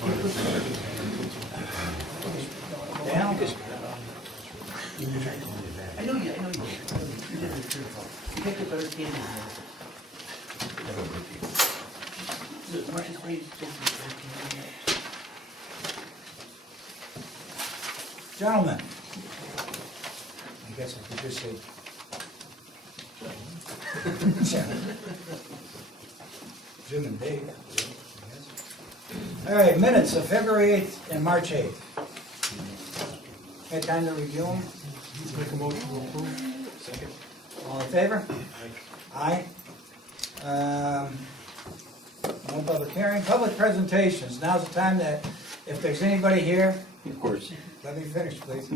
Down. I know you. You did it too. You picked up other candy. Marcus Reed's supposed to be other candy. Gentlemen, I guess I could just say. Jim and Dave. I guess. All right, minutes of February 8th and March 8th. Had time to review them? Make a motion to approve. Second. All in favor? Aye. No public hearing. Public presentations. Now's the time that, if there's anybody here, Of course. let me finish, please,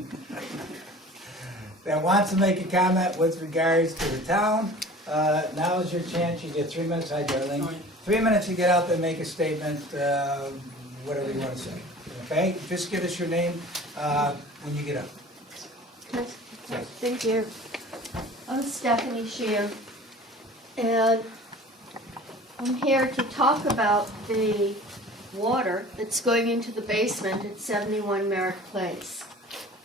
that wants to make a comment with regards to the town, now is your chance. You get 3 minutes. Hi, Darlene. 3 minutes to get out there and make a statement, whatever you want to say. Okay? Just give us your name when you get up. Thank you. I'm Stephanie Sheehan, and I'm here to talk about the water that's going into the basement at 71 Merrick Place.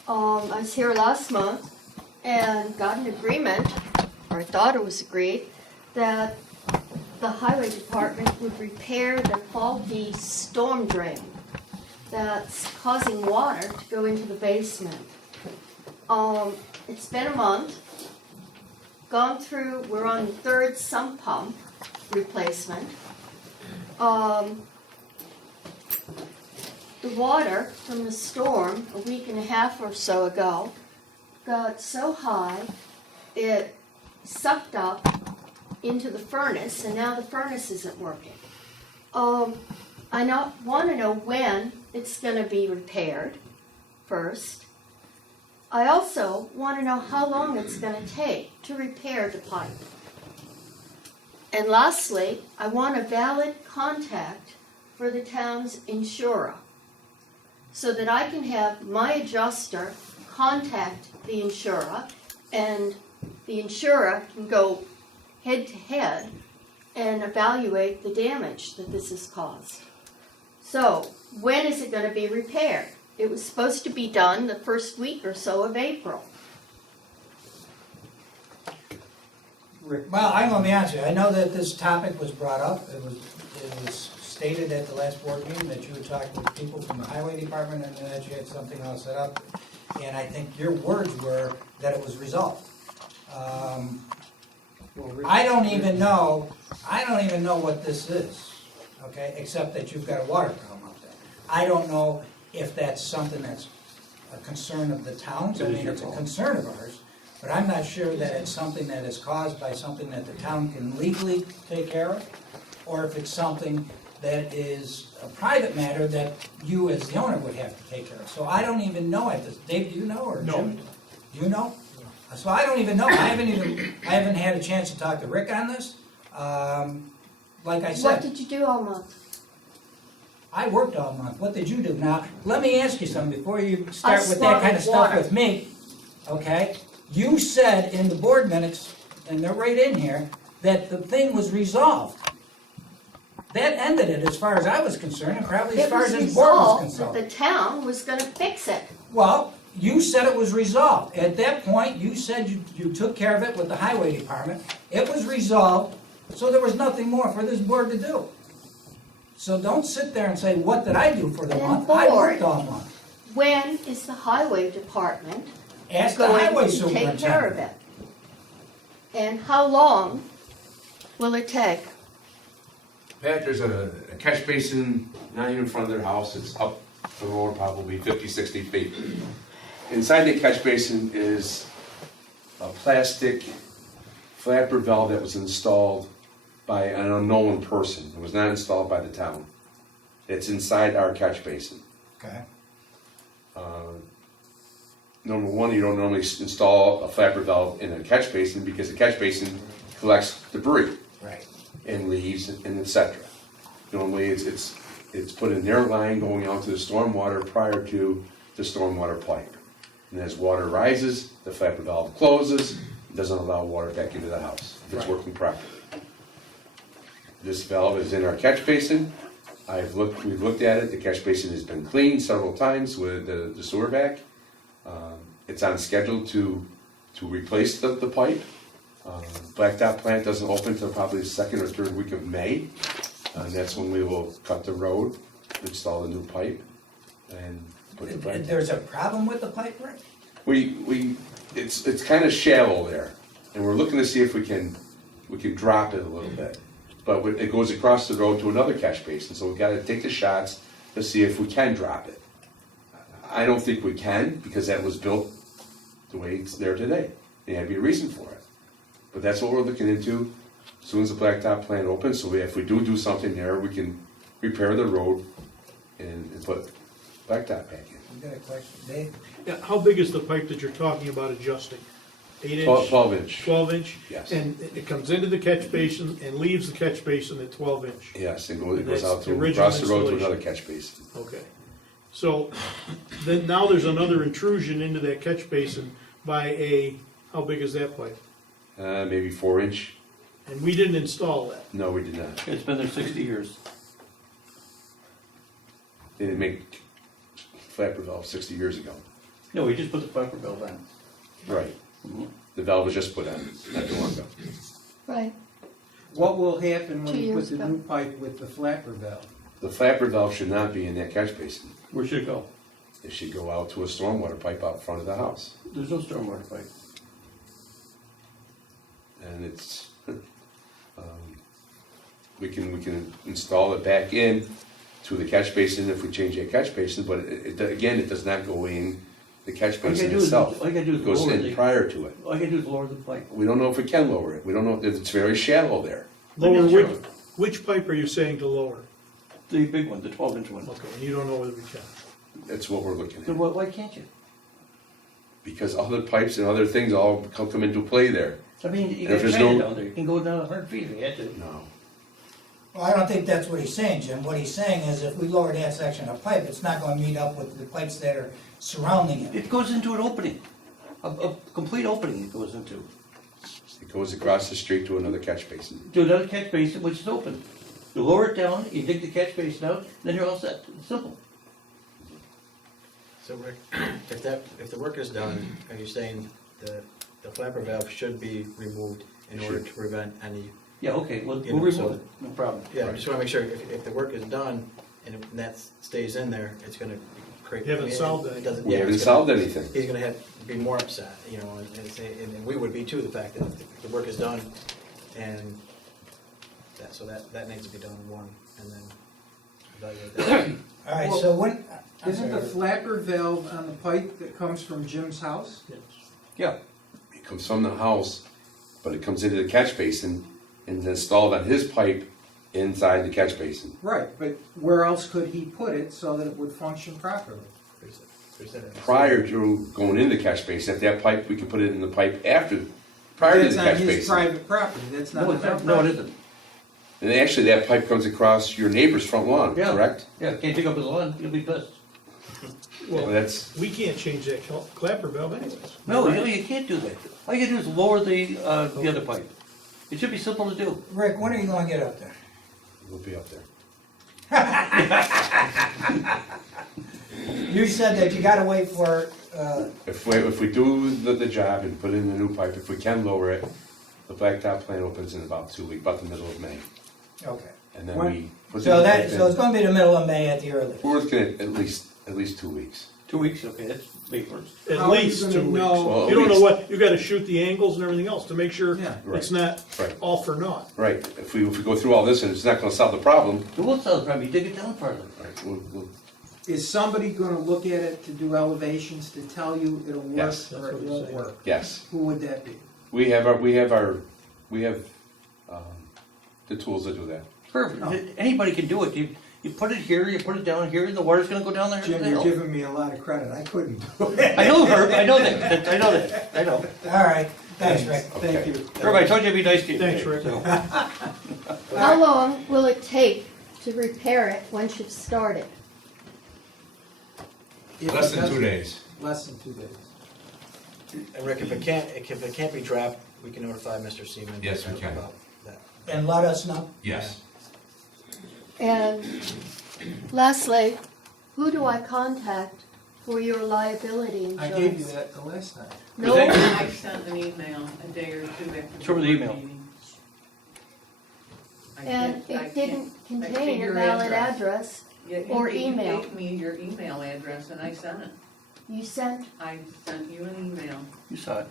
I was here last month and got an agreement, or I thought it was agreed, that the highway department would repair the faulty storm drain that's causing water to go into the basement. It's been a month, gone through, we're on the third sump pump replacement. The water from the storm a week and a half or so ago got so high it sucked up into the furnace, and now the furnace isn't working. I want to know when it's going to be repaired first. I also want to know how long it's going to take to repair the pipe. And lastly, I want a valid contact for the town's insurer so that I can have my adjuster contact the insurer, and the insurer can go head to head and evaluate the damage that this has caused. So, when is it going to be repaired? It was supposed to be done the first week or so of April. Well, I'm gonna be honest with you. I know that this topic was brought up. It was stated at the last board meeting that you had talked with people from the highway department and that you had something else set up. And I think your words were that it was resolved. I don't even know what this is, okay, except that you've got a water problem up there. I don't know if that's something that's a concern of the towns. I mean, it's a concern of ours, but I'm not sure that it's something that is caused by something that the town can legally take care of, or if it's something that is a private matter that you as the owner would have to take care of. So I don't even know at this. Dave, do you know, or No. Jim? Do you know? So I don't even know. I haven't had a chance to talk to Rick on this. Like I What said, did you do all month? I worked all month. What did you do? Now, let me ask you something before you I start with that kind of stuff water. with me. Okay? You said in the board minutes, and they're right in here, that the thing was resolved. That ended it as far as I was concerned, and probably as It far was as this board was resolved that concerned. the town was going to fix it. Well, you said it was resolved. At that point, you said you took care of it with the highway department. It was resolved, so there was nothing more for this board to do. So don't sit there and say, what did I do for the Then month? I worked board. all month. When is the highway department Ask the highway going to take care of superintendent. it? And how long will it take? Pat, there's a catch basin, not even in front of their house, it's up the road probably 50, 60 feet. Inside the catch basin is a plastic flapper valve that was installed by an unknown person. It was not installed by the town. It's inside our catch basin. Okay. Number one, you don't normally install a flapper valve in a catch basin because the catch basin collects debris. Right. And leaves and etc. Normally it's put in their line going out to the stormwater prior to the stormwater pipe. And as water rises, the flapper valve closes, doesn't allow water back into the house if it's Right. working properly. This valve is in our catch basin. we've looked at it, the catch basin has been cleaned several times with the sewer vac. It's on schedule to replace the pipe. Blacktop plant doesn't open until probably the second or third week of May. And that's when we will cut the road, install a new pipe, and put the pipe. There's a problem with the pipe, Rick? It's kind of shallow there, and we're looking to see if we can drop it a little bit. But it goes across the road to another catch basin, so we've got to take the shots to see if we can drop it. I don't think we can, because that was built the way it's there today. There had to be a reason for it. But that's what we're looking into as soon as the blacktop plant opens, so if we do something there, we can repair the road and put blacktop back in. You got a question, Dave? Yeah, how big is the pipe that you're talking about adjusting? 8 inch? 12 inch. 12 inch? Yes. And it comes into the catch basin and leaves the catch basin at 12 inch? Yes, it goes That's out the to, original across the road to installation. another catch basin. Okay. So, then now there's another intrusion into that catch basin by how big is that pipe? Maybe 4 inch. And we didn't install that. No, we did not. It's been there 60 years. They didn't make flapper valve 60 years ago. No, we just put the flapper valve on. Right. The valve was just put on, not too long ago. Right. What will happen when 2 you put years the ago. new pipe with the flapper valve? The flapper valve should not be in that catch basin. Where should it go? It should go out to a stormwater pipe out front of the house. There's no stormwater pipe. And it's, we can install it back in to the catch basin if we change that catch basin, but again, it does not go in the catch All you basin gotta do is- itself. all you gotta do is It goes lower in the- prior to it. All you gotta do is lower the pipe. We don't know if we can lower it. We don't know, it's very shallow there. Lower Okay, which pipe are you saying to lower? The big one, the 12-inch one. Okay, and you don't know whether we can. That's what we're looking So at. why can't you? Because other pipes and other things all come into play there. I mean, And you if got there's China no- down there, you can go down 100 feet if you had to. No. Well, I don't think that's what he's saying, Jim. What he's saying is if we lower that section of pipe, it's not gonna meet up with the pipes that are surrounding it. It goes into an opening, a complete opening it goes into. It goes across the street to another catch basin. To another catch basin, which is open. You lower it down, you dig the catch basin out, then you're all set. It's simple. So Rick, if the work is done, are you saying the flapper valve should be removed in order to prevent any? Yeah, okay, we'll You we'll know, so- remove it, no problem. Yeah, I just wanna make sure if the work is done and if that stays in there, it's gonna create. You haven't solved it anything. doesn't- We yeah, haven't it's gonna- solved anything. He's gonna have, be more upset, you know, and we would be too, the fact that if the work is done and that needs to be done one, and then evaluate that. All right, so when, I'm Isn't the sorry, flapper valve on the pipe that comes from Jim's house? Yes. Yeah, It comes from the house, but it comes into the catch basin and is installed on his pipe inside the catch basin. Right, but where else could he put it so that it would function properly? There's that- Prior to going into the catch basin, if that pipe, we can put it in the pipe prior to That's the on catch his basin. private property, that's not no, on it's our not, no, it property. isn't. And actually, that pipe comes across your neighbor's front lawn, Yeah. correct? Yeah, can't take up his lawn, you'll be pissed. Well, Well, that's, we can't change that clapper valve anyways. No, you can't do that. All you gotta do is lower the other pipe. It should be simple to do. Rick, when are you gonna get up there? we'll be up there. You said that you gotta wait for, If we do the job and put in the new pipe, if we can lower it, the blacktop plant opens in about 2 weeks, about the middle of May. okay. And then When- we put the So pipe so it's in. gonna be the middle of May at the earliest. We're looking at least 2 weeks. 2 weeks, okay, that's May 1st. At How are you least gonna 2 weeks. know- Well, at You don't know least. what, you gotta shoot the angles and everything else to make sure Yeah. it's not Right. all for naught. Right, if we go through all this and it's not gonna solve the problem, It won't solve the problem, you dig it down farther. right, we'll Is somebody gonna look at it to do elevations to tell you it'll work Yes. or That's it what he's won't saying. work? yes. Who would that be? We have the tools to do that. Perfect, anybody can do it. You put it here, you put it down here, and the water's gonna go down there. Jim, you're giving me a lot of credit, I couldn't do it. I know, Herb, I know that, I know. All right, thanks, Rick. Thank Okay. you. Herb, I told you I'd be nice to you. Thanks, today, Rick. so. How long will it take to repair it once you've started? If it doesn't- days. Less than 2 days. And Rick, if it can't be dropped, we can notify Mr. Seaman. Yes, we can. about that. And let us know. Yes. And Leslie, who do I contact for your liability insurance? I gave you that the last time. No, I sent an email a day or two after. Show me the board email. meeting. I and can't- I it didn't can't- I contain can't a your valid address. Yeah, or you email. gave me your email address and I sent it. You sent I sent you an email. You saw it.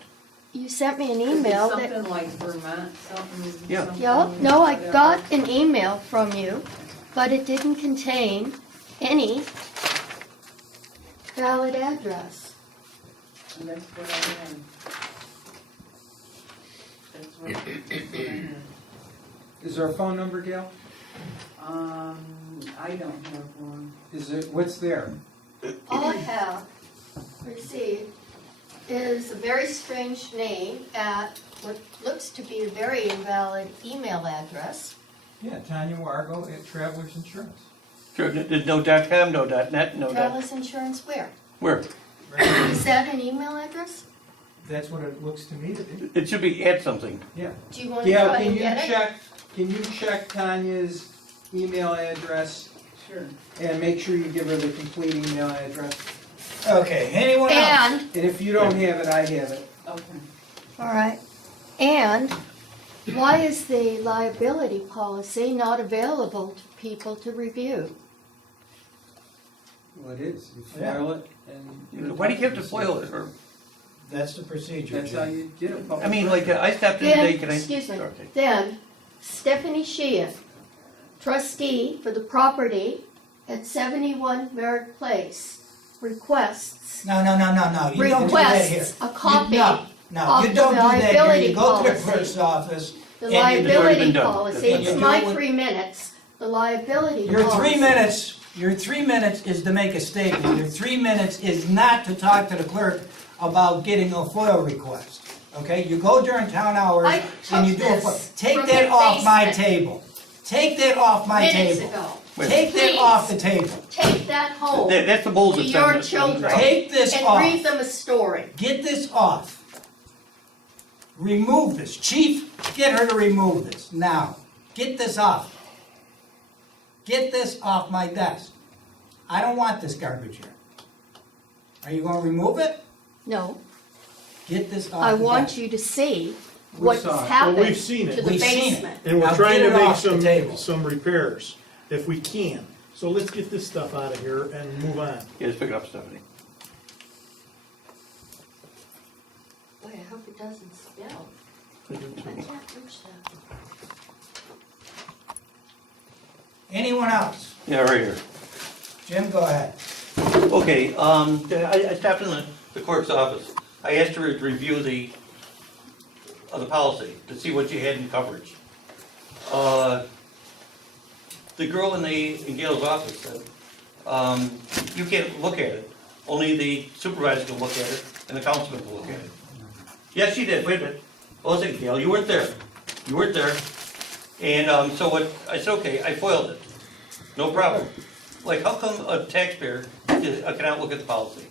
me an email that, Something like Vermont, something. Yeah. something, yeah, no, I whatever. got an email from you, but it didn't contain any valid address. And that's what I had. That's what I had. Is there a phone number, Gail? I don't have one. Is it, what's there? All I have received is a very strange name at what looks to be a very invalid email address. Yeah, Tanya Wargo at Travelers Insurance. Sure, there's no .com, no .net, no Travelers Insurance where? Where? Is that an email address? That's what it looks to me to be. It should be at something. Yeah. Do you want to Gail, try can and you get it? can you check Tanya's email address Sure. and make sure you give her the complete email address? Okay, anyone else? And, And if you don't have it, I have it. Okay. all right, and why is the liability policy not available to people to review? Well, it is. You Yeah. file it and. Why do you have to foil it? Or, That's the procedure, That's how Jim. you get a public. I mean, like, record. I stopped in Then, today, can I? excuse me, Okay. then Stephanie Sheehan, trustee for the property at 71 Merritt Place, requests No, you don't do that here. requests a copy No, of you the don't do that here. liability You go to the policy. clerk's office. The And it's already liability been done. policy, And you it's do my it with- 3 minutes, the liability policy. Your 3 minutes is to make a statement. Your 3 minutes is not to talk to the clerk about getting a FOIL request. Okay, you go during town hours I and you took do a this FOIL. Take from that your off my basement. table. Take that off my Minutes table. ago. Take that Please. off the table. Take that home That's the bulls to that's your on this. children Take this and off. read them a story. Get this off. Remove this. Chief, get her to remove this now. Get this off. Get this off my desk. I don't want this garbage here. Are you gonna remove it? No, Get this off I the want desk. you to see We what's saw it. happened Well, we've seen it. to the We've seen it. basement. And we're Now trying get to it make off the table. some repairs, if we can. So let's get this stuff out of here and move on. Yeah, just pick it up, Stephanie. Boy, I hope it doesn't spill. I can't reach that. Anyone else? Yeah, right here. Jim, go ahead. Okay, I stopped in the clerk's office. I asked her to review the policy, to see what you had in coverage. The girl in Gail's office said, you can't look at it. Only the supervisor can look at it, and the councilman can look at it. Yes, she did, wait a minute. Hold on a second, Gail, you weren't there. You weren't there. And, so what, I said, okay, I foiled it. No problem. Like, how come a taxpayer cannot look at the policy?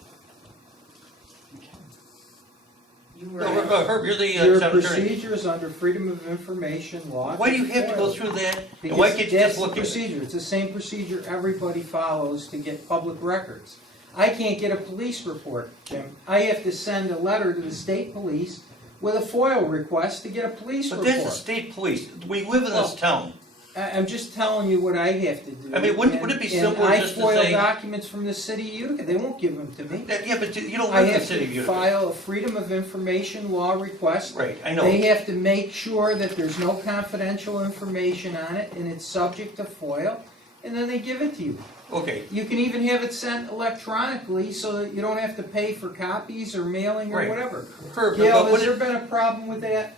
You were. No, Herb, you're the Your town attorney. procedures under Freedom of Information law. Why do you have to go through that? And why can't you That's just the look at it? procedure. It's the same procedure everybody follows to get public records. I can't get a police report, Jim. I have to send a letter to the state police with a FOIL request to get a police But report. that's the state police. We live in this town. I'm just telling you what I have to do. I mean, wouldn't it be simpler just to And I say- FOIL documents from the city of Utica. They won't give them to me. Yeah, but you don't I live in the have city of to Utica. file a Freedom of Information law request. Right, I know. They have to make sure that there's no confidential information on it and it's subject to FOIL, and then they give it to you. Okay, You can even have it sent electronically so that you don't have to pay for copies or mailing or Right. whatever. Herb, Gail, but has would there it, been a problem with that?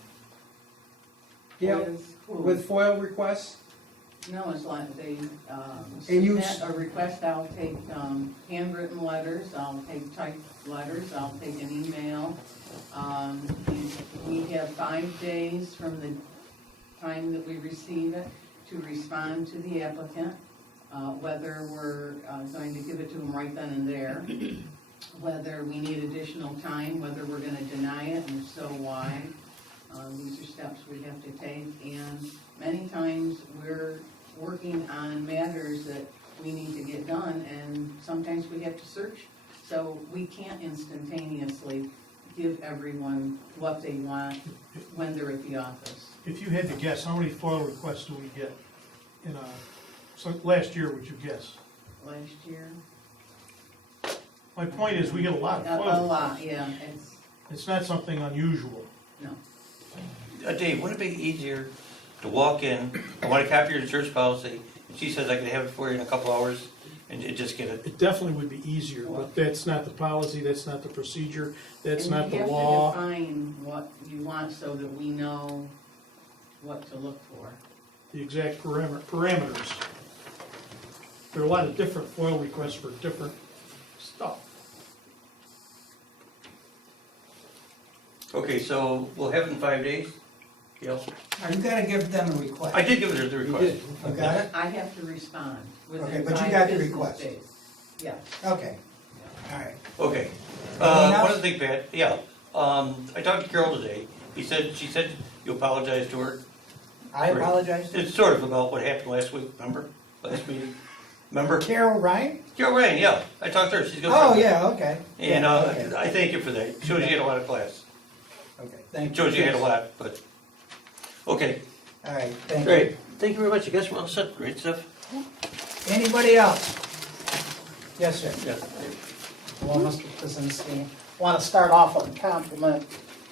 Gail, with FOIL requests? No, it's like they, And you- submit a request, I'll take, handwritten letters, I'll take typed letters, I'll take an email. We have 5 days from the time that we receive it to respond to the applicant, whether we're, going to give it to them right then and there, whether we need additional time, whether we're gonna deny it, and if so, why. These are steps we have to take, and many times we're working on matters that we need to get done, and sometimes we have to search. So we can't instantaneously give everyone what they want when they're at the office. If you had to guess, how many FOIL requests do we get in last year, would you guess? Last year, My point is, we get a lot of a FOIL. lot, yeah, It's not something unusual. no. Dave, wouldn't it be easier to walk in, I want a copy of your insurance policy, and she says I can have it for you in a couple hours, and just get it? It definitely would be easier, but that's not the policy, that's not the procedure, that's And not the you law. have to define what you want so that we know what to look for. The exact parameters. There are a lot of different FOIL requests for different stuff. Okay, so we'll have it in 5 days? Gail? You gotta give them a request. I did give her the request. You got it? I have to respond Okay, within but you 5 got the business request. days. Yeah. Okay, all right. Okay. Anything else? One other thing, Pat, yeah, I talked to Carol today, she said you apologized to her. I apologize. It's sort of about what happened last week, remember? Last meeting, remember? Carol Ryan? Carol Ryan, yeah, I talked to her, she's gonna. Oh, yeah, okay. And, Yeah, okay. I thank you for that, shows you had a lot of class, Okay, thank you. shows you had a lot, but, okay, All right, thank you. great, thank you very much, you guys were all set, great stuff. Anybody else? Yes, sir. Yeah. Well, Mr. Krasinski, want to start off with a compliment.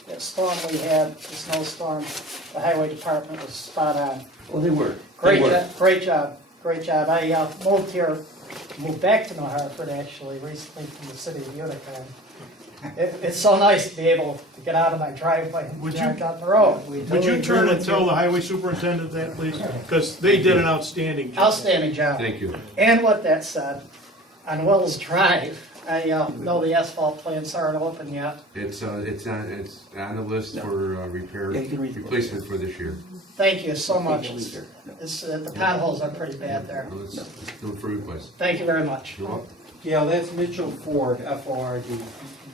That storm we had, the snowstorm, the highway department was spot on. Well, they were. Great job, great job, great job. I moved back to New Hartford actually recently from the city of Utica. It's so nice to be able to get out of my driveway and Would you- drive down the road. Would you turn and tell the highway superintendent that, please? Because they did an outstanding job. Outstanding job. Thank you. And with that said, on Wells Drive, I know the asphalt plants aren't open yet. It's on the list for repair, Yeah, you can read the book. replacement for this year. Thank you so much. The potholes are pretty bad there. Let's do it for replace. Thank you very much. You're welcome. Gail, that's Mitchell Ford, F-O-R-D.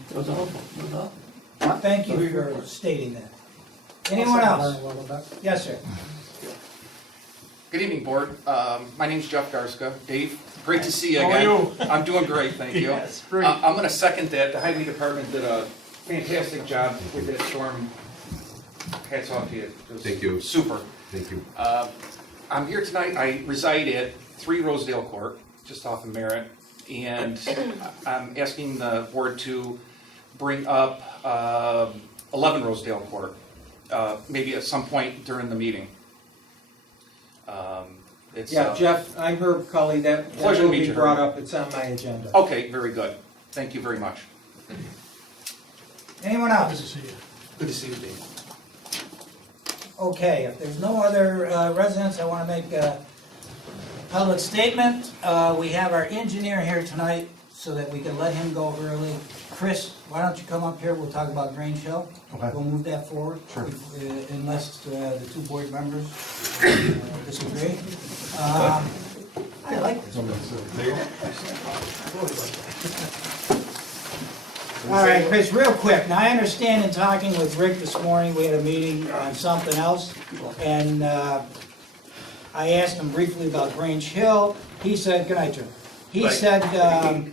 That was all, that was all. Thank you for stating that. Anyone else? A little bit. Yes, sir. Good evening, Board. My name's Jeff Garska. Dave, great to see you How are again. you? I'm doing great, thank you. Yes, great. I'm gonna second that. The highway department did a fantastic job with that storm. Hats off to you. It was Thank you. Super. Thank you. I'm here tonight, I reside at 3 Rosedale Court, just off of Merritt, and I'm asking the Board to bring up 11 Rosedale Court, maybe at some point during the meeting. It's, Yeah, Jeff, I'm Herb Cully, that Pleasure to will meet be you, brought Herb. up, it's on my agenda. Okay, very good. Thank you very much. Anyone Good else? to see you. Good to see you, Dave. Okay, if there's no other residents, I want to make a public statement. We have our engineer here tonight so that we can let him go early. Chris, why don't you come up here, we'll talk about Grange Hill. Okay. We'll move that forward. Sure. Unless the two board members disagree. I like this. All right, Chris, real quick. Now, I understand in talking with Rick this morning, we had a meeting on something else, and I asked him briefly about Grange Hill. He said, good night, Jim. He Right. said that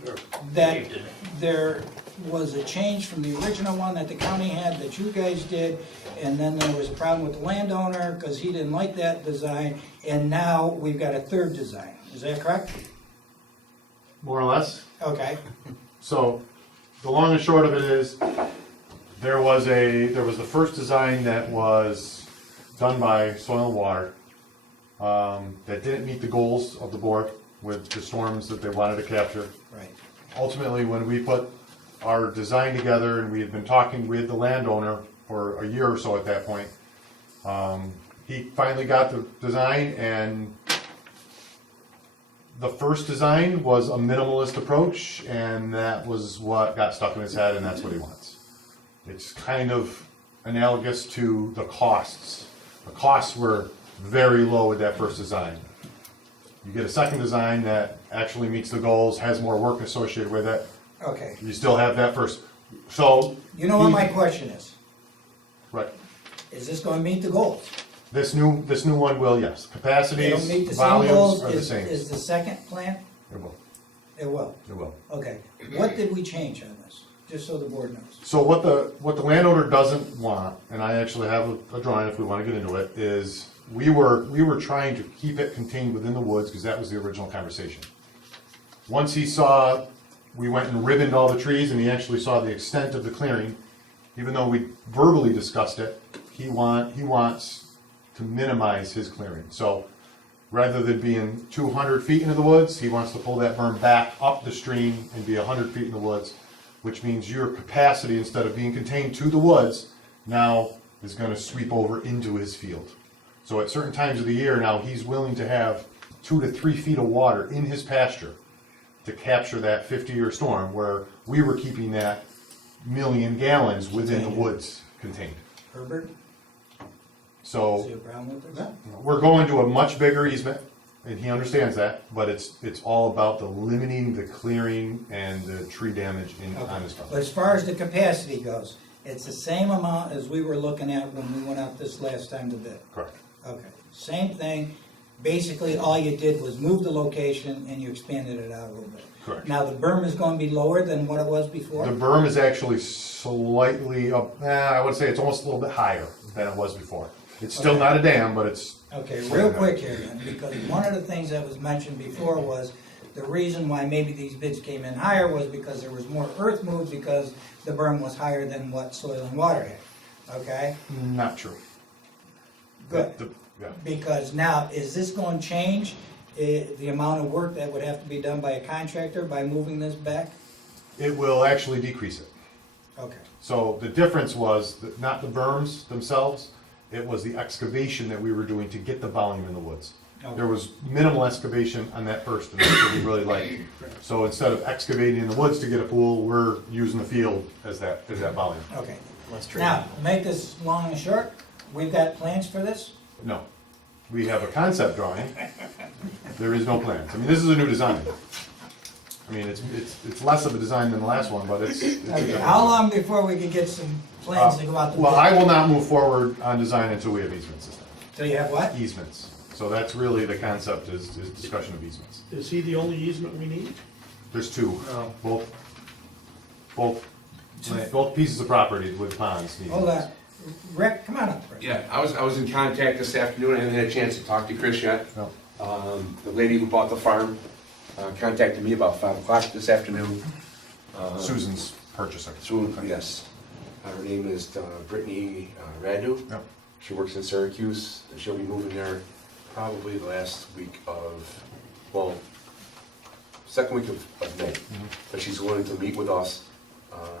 Dave did it. there was a change from the original one that the county had, that you guys did, and then there was a problem with the landowner, because he didn't like that design, and now we've got a third design. Is that correct? More or less. Okay. So, the long and short of it is, there was the first design that was done by Soil and Water, that didn't meet the goals of the board with the storms that they wanted to capture. Right. Ultimately, when we put our design together, and we had been talking with the landowner for a year or so at that point, he finally got the design, and the first design was a minimalist approach, and that was what got stuck in his head, and that's what he wants. It's kind of analogous to the costs. The costs were very low with that first design. You get a second design that actually meets the goals, has more work associated with it, Okay. you still have that first. So, You know what my question is? right, Is this going to meet the goals? this new one will, yes. They Capacities, don't meet the same volumes goals are the as same. the second plant? It will, It will. it will. Okay. What did we change on this? Just so the board knows. So what the landowner doesn't want, and I actually have a drawing if we want to get into it, is we were trying to keep it contained within the woods, because that was the original conversation. Once he saw, we went and ribboned all the trees, and he actually saw the extent of the clearing, even though we verbally discussed it, he wants to minimize his clearing. So rather than being 200 feet into the woods, he wants to pull that berm back up the stream and be 100 feet in the woods, which means your capacity, instead of being contained to the woods, now is gonna sweep over into his field. So at certain times of the year now, he's willing to have 2 to 3 feet of water in his pasture to capture that 50-year storm, where we were keeping that 1,000,000 gallons within the woods contained. Herbert, So see a problem with this? we're going to a much bigger easement, and he understands that, but it's all about the limiting the clearing and the tree damage on his But property. as far as the capacity goes, it's the same amount as we were looking at when we went out this last time to bid. Correct. Okay, same thing. Basically, all you did was move the location and you expanded it out a little bit. Correct. Now, the berm is going to be lower than what it was before? The berm is actually slightly up, I would say it's almost a little bit higher than it was before. It's still not a dam, but it's. Okay, real quick here then, because one of the things that was mentioned before was the reason why maybe these bids came in higher was because there was more earth moved because the berm was higher than what soil and water had, okay? Not true. Good. Yeah. Because now, is this going to change the amount of work that would have to be done by a contractor by moving this back? It will actually decrease it. Okay, So the difference was that not the berms themselves, it was the excavation that we were doing to get the volume in the woods. Okay. There was minimal excavation on that first, and that's what we really liked. So instead of excavating in the woods to get a pool, we're using the field as that volume. okay. Less tree. Now, make this long and short, we've got plans for this? No. We have a concept drawing. There is no plans. I mean, this is a new design. I mean, it's less of a design than the last one, but it's. Okay, how long before we can get some plans to go out the bid? Well, I will not move forward on design until we have easements this time. So you have what? Easements. So that's really the concept is discussion of easements. Is he the only easement we need? There's two, No. both pieces of property with ponds need. Hold on. Rick, come on up, Rick. Yeah, I was in contact this afternoon, I haven't had a chance to talk to Chris yet. No. The lady who bought the farm contacted me about 5 o'clock this afternoon. Susan's purchaser. Yes. Her name is Brittany Radu. Yep. She works in Syracuse, and she'll be moving there probably the last week of, well, second week of May. But she's willing to meet with us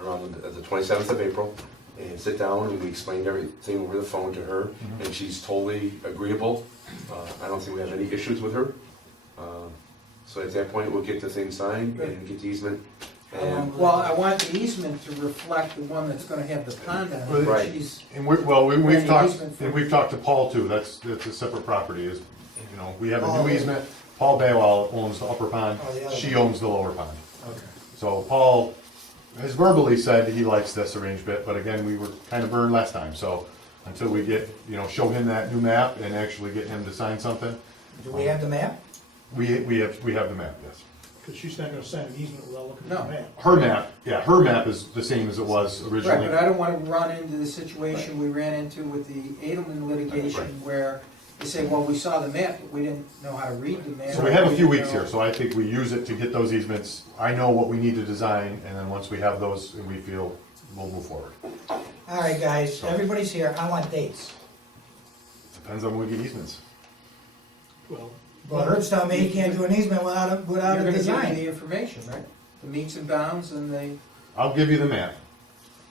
around the 27th of April and sit down, and we explained everything over the phone to her, and she's totally agreeable. I don't think we have any issues with her. So at that point, we'll get the thing signed and get the easement. And Well, I want the easement to reflect the one that's gonna have the pond on it. Right. She's- And we've Any talked, easement for- and we've talked to Paul too, that's a separate property, we have a Oh. new easement. Paul Baywell owns the upper pond, Oh, the other she one. owns the lower pond. Okay. So Paul has verbally said he likes this arrangement, but again, we were kind of burned last time, so until we get, show him that new map and actually get him to sign something, Do we have the map? we have the map, yes. Because she's not gonna sign an easement without looking No. at the map. Her map is the same as it was Right, originally. but I don't wanna run into the situation we ran into with the Edelman litigation where they say, well, we saw the map, but we didn't know how to read the map. So we have a few didn't weeks know- here, so I think we use it to get those easements. I know what we need to design, and then once we have those, and we feel, we'll move forward. All right, guys, everybody's here, I want dates. Depends on when we get easements. Well, Well, Hertz told me he can't do an easement without a You're gonna give me design. the information, right? The meets and bounds and the, I'll give you the map.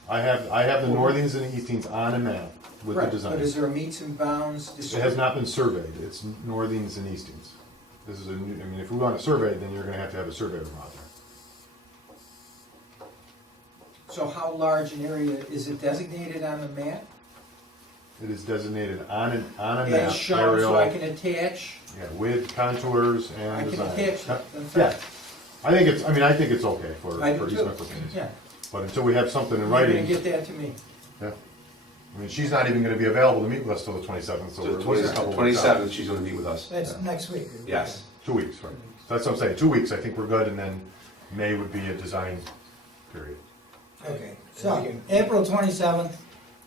I have the northings and the eastings on a map with the right, design. but is there a meets and bounds? It has not been surveyed, it's northings and eastings. This is if we want to survey, then you're gonna have to have a surveyor out there. So how large an area, is it designated on the map? It is designated on a As map, shown, aerial, so I can attach, with contours I and can design. attach it. in Yeah, fact. I think it's okay for I do too. easement purposes. Yeah, But until we have something in you're gonna writing, get that to me. yeah. I mean, she's not even gonna be available to meet with us till the 27th, so So we're the at least a couple weeks out. 27th, she's gonna meet with us. That's next week. Yes. 2 weeks, right? that's what I'm saying, 2 weeks, I think we're good, and then May would be a design period. Okay, so April 27th,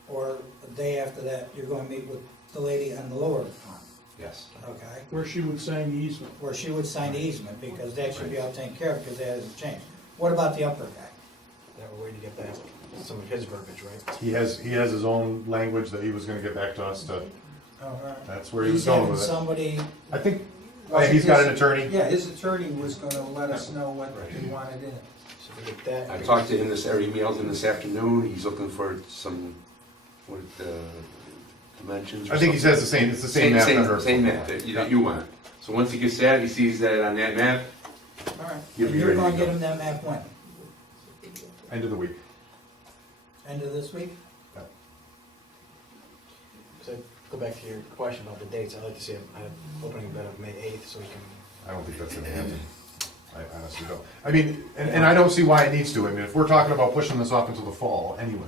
or the day after that, you're gonna meet with the lady on the lower pond, Yes. okay? Where she would sign the easement. Where she would sign the easement, because that should be all taken care of, because that hasn't changed. What about the upper guy? That we're waiting to get back some of his verbiage, right? He has his own language that he was gonna get back to us to, that's where he was He's going having with it. somebody, I think, he's got an attorney. Yeah, his attorney was gonna let us know what he wanted in it. So we get that. I talked to him emailed him this afternoon, he's looking for some, dimensions or I think he something. says it's the same map. that her- Same map that you want. So once he gets that, he sees that on that map, all right, You'll and be you're ready to gonna go. get him that map when? End of the week. End of this week? So go back to your question about the dates, I'd like to see an opening bid of May 8th, so we can, I don't think that's gonna happen. I honestly don't. I mean, and I don't see why it needs to. I mean, if we're talking about pushing this off until the fall anyway,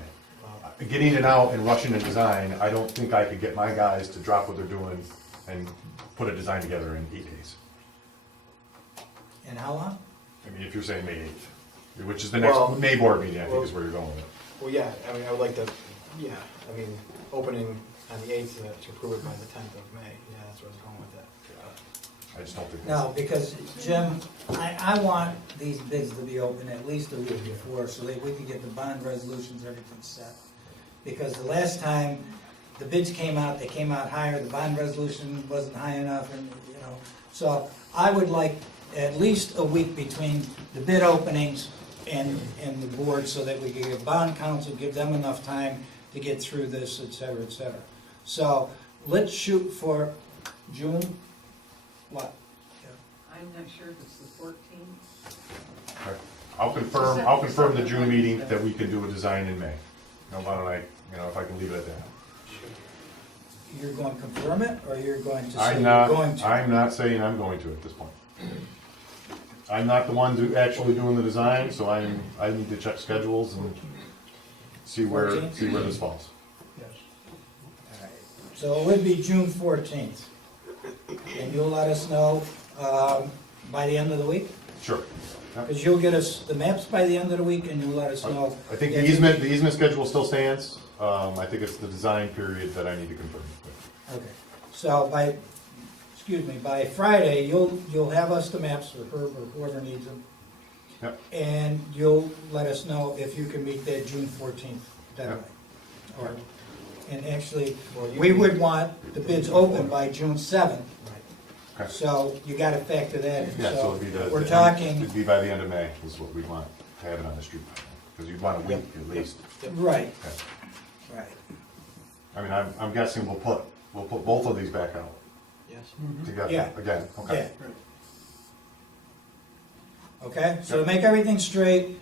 getting it out and rushing a design, I don't think I could get my guys to drop what they're doing and put a design together in 8 days. And how long? I mean, if you're saying May 8th, which is the next Well, May board meeting, I think is where you're going with it. well, yeah, I mean, I would like to, yeah, I mean, opening on the 8th to approve it by the 10th of May, yeah, that's where I was going with that. I just don't think. No, because, Jim, I want these bids to be open at least a week before, so that we can get the bond resolutions, everything set. Because the last time the bids came out, they came out higher, the bond resolution wasn't high enough, and, you know. So I would like at least a week between the bid openings and the board, so that we can give bond counsel, give them enough time to get through this, et cetera, et cetera. So let's shoot for June, what? I'm not sure if it's the 14th. Okay. I'll confirm the June meeting that we can do a design in May. Now, why don't I, if I can leave it at that. You're going to confirm it, or you're going to say I'm you're going to? I'm not saying I'm going to at this point. I'm not the one actually doing the design, so I need to check schedules and see where this falls. All right. So it would be June 14th. And you'll let us know by the end of the week? Sure. Because you'll get us the maps by the end of the week, and you'll let us know. I think the easement schedule still stands. I think it's the design period that I need to confirm. Okay. So by Friday, you'll have us the maps, or Herb, or whoever needs them. Yep. And you'll let us know if you can meet that June 14th deadline. Or, and actually, we would want the bids open by June 7th. Okay. So you gotta factor that in. Yeah, so it'd be We're talking, it'd be by the end of May is what we want to have it on the street. Because you'd want a week at least. right, Okay. right. I mean, I'm guessing we'll put both of these back out Yes. together Yeah. again. Okay. Yeah. Okay, so to make everything straight,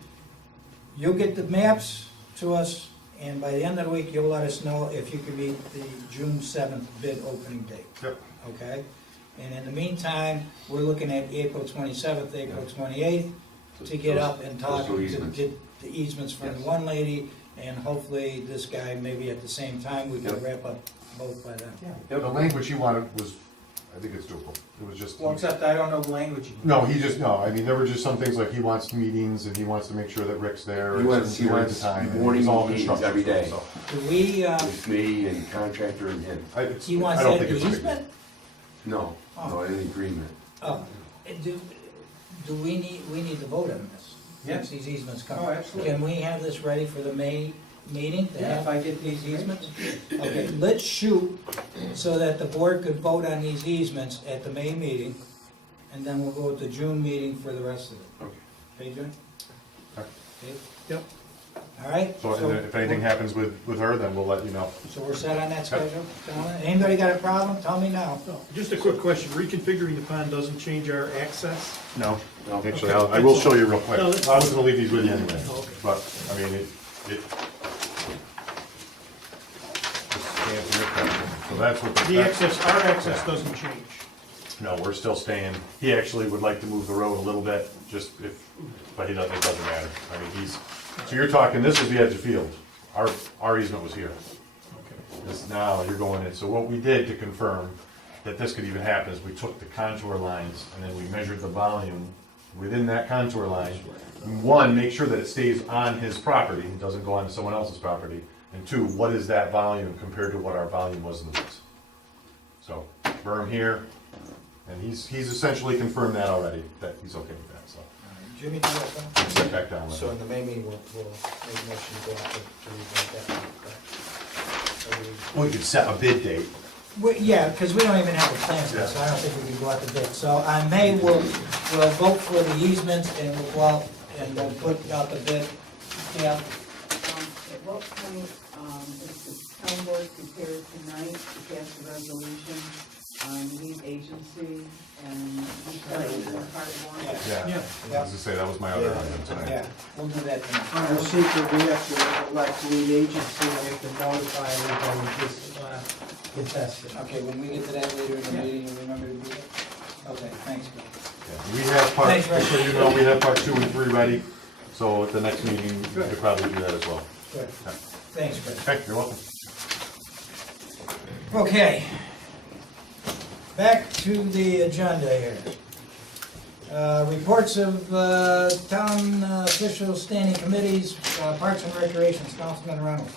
you'll get the maps to us, and by the end of the week, you'll let us know if you can meet the June 7th bid opening date. Yep. Okay? And in the meantime, we're looking at April 27th, April 28th to get up and talk, Those two to easements. get the easements from the Yes. one lady, and hopefully this guy, maybe at the same time, we can Yep. wrap up both by then. The language he wanted was, I think it's doable. It was just. Well, except I don't know the language. I mean, there were just some things like he wants meetings and he wants to make sure that Rick's there. He at wants certain periods of time, and morning it's all meetings construction every day. stuff, Do we, with me and contractor and him. so it's- he wants I don't that think in it's a big deal. easement? No, in agreement. Oh, do we need to vote on this? Yeah. Once these easements come? Oh, absolutely. Can we have this ready for the May meeting? to Yeah, have if I get these these easements? Okay, let's shoot so that the board could vote on these easements at the May meeting, and then we'll go at the June meeting for the rest of it. Okay. Okay, Jim? Okay. Okay? Yep. All right? So and then if anything happens with her, then we'll let you know. So we're set on that schedule, gentlemen? Anybody got a problem? Tell me now. No, just a quick question, reconfiguring the pond doesn't change our access? No. No. Actually, Okay. I will show you real quick. No, I that's- was gonna leave these with you anyway, Oh, okay. but, I mean, it. Just to answer your question. So that's what. The access, our access doesn't change. No, we're still staying. He actually would like to move the road a little bit, just but it doesn't matter. I mean, so you're talking, this is the edge of field. Our easement was here. Okay. This, now you're going in. So what we did to confirm that this could even happen is we took the contour lines and then we measured the volume within that contour line. One, make sure that it stays on his property, and doesn't go onto someone else's property. And two, what is that volume compared to what our volume was in the woods? So, berm here, and he's essentially confirmed that already, that he's okay with that, so. Jimmy, do you have something? Sit back down with So it. in the May meeting, we'll make a motion to go out to revamp that, correct? Or do we- We could set a bid date. Yeah, because we don't even have a plan for this, so I don't think we can go out to bid. So on May, we'll vote for the easements and we'll go out and we'll put out the bid. Yeah, At what point, is the town board prepared tonight to pass a resolution on lead agency and the part one? Yeah, Yeah. as I say, that was my other item tonight. yeah, we'll do that tonight. Under secret, we have to elect lead agency, we have to notify everybody just contest it. Okay, when we get to that later in the meeting, you remember to do that? Okay, thanks, Bill. Yeah, we have part, Thanks, Rick. just so you know, we have part 2 and 3 ready, so at the next meeting, we could probably do that as well. Good. Yeah. Thanks, Chris. Okay, you're welcome. Okay. Back to the agenda here. Reports of town officials, standing committees, Parks and Recreations, Councilman Reynolds.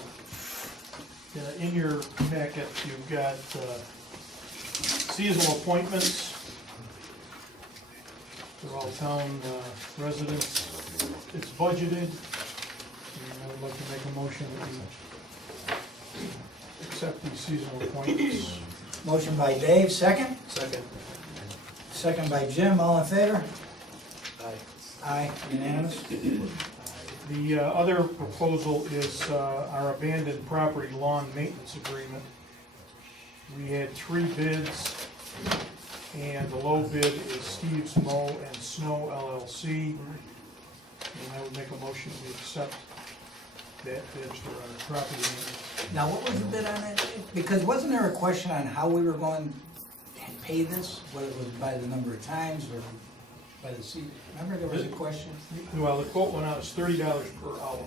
In your packet, you've got seasonal appointments. They're all town residents. It's budgeted. And I would like to make a motion that we accept these seasonal appointments. Motion by Dave, second. Second. Second by Jim, all in favor? Aye. Aye, unanimous. The other proposal is our abandoned property lawn maintenance agreement. We had 3 bids, and the low bid is Steve's Mow and Snow LLC. And I would make a motion to accept that bid for our property maintenance. Now, what was the bid on that? Because wasn't there a question on how we were going to pay this? Whether it was by the number of times or by the seat? Remember there was a question? Well, the quote went out as $30 per hour.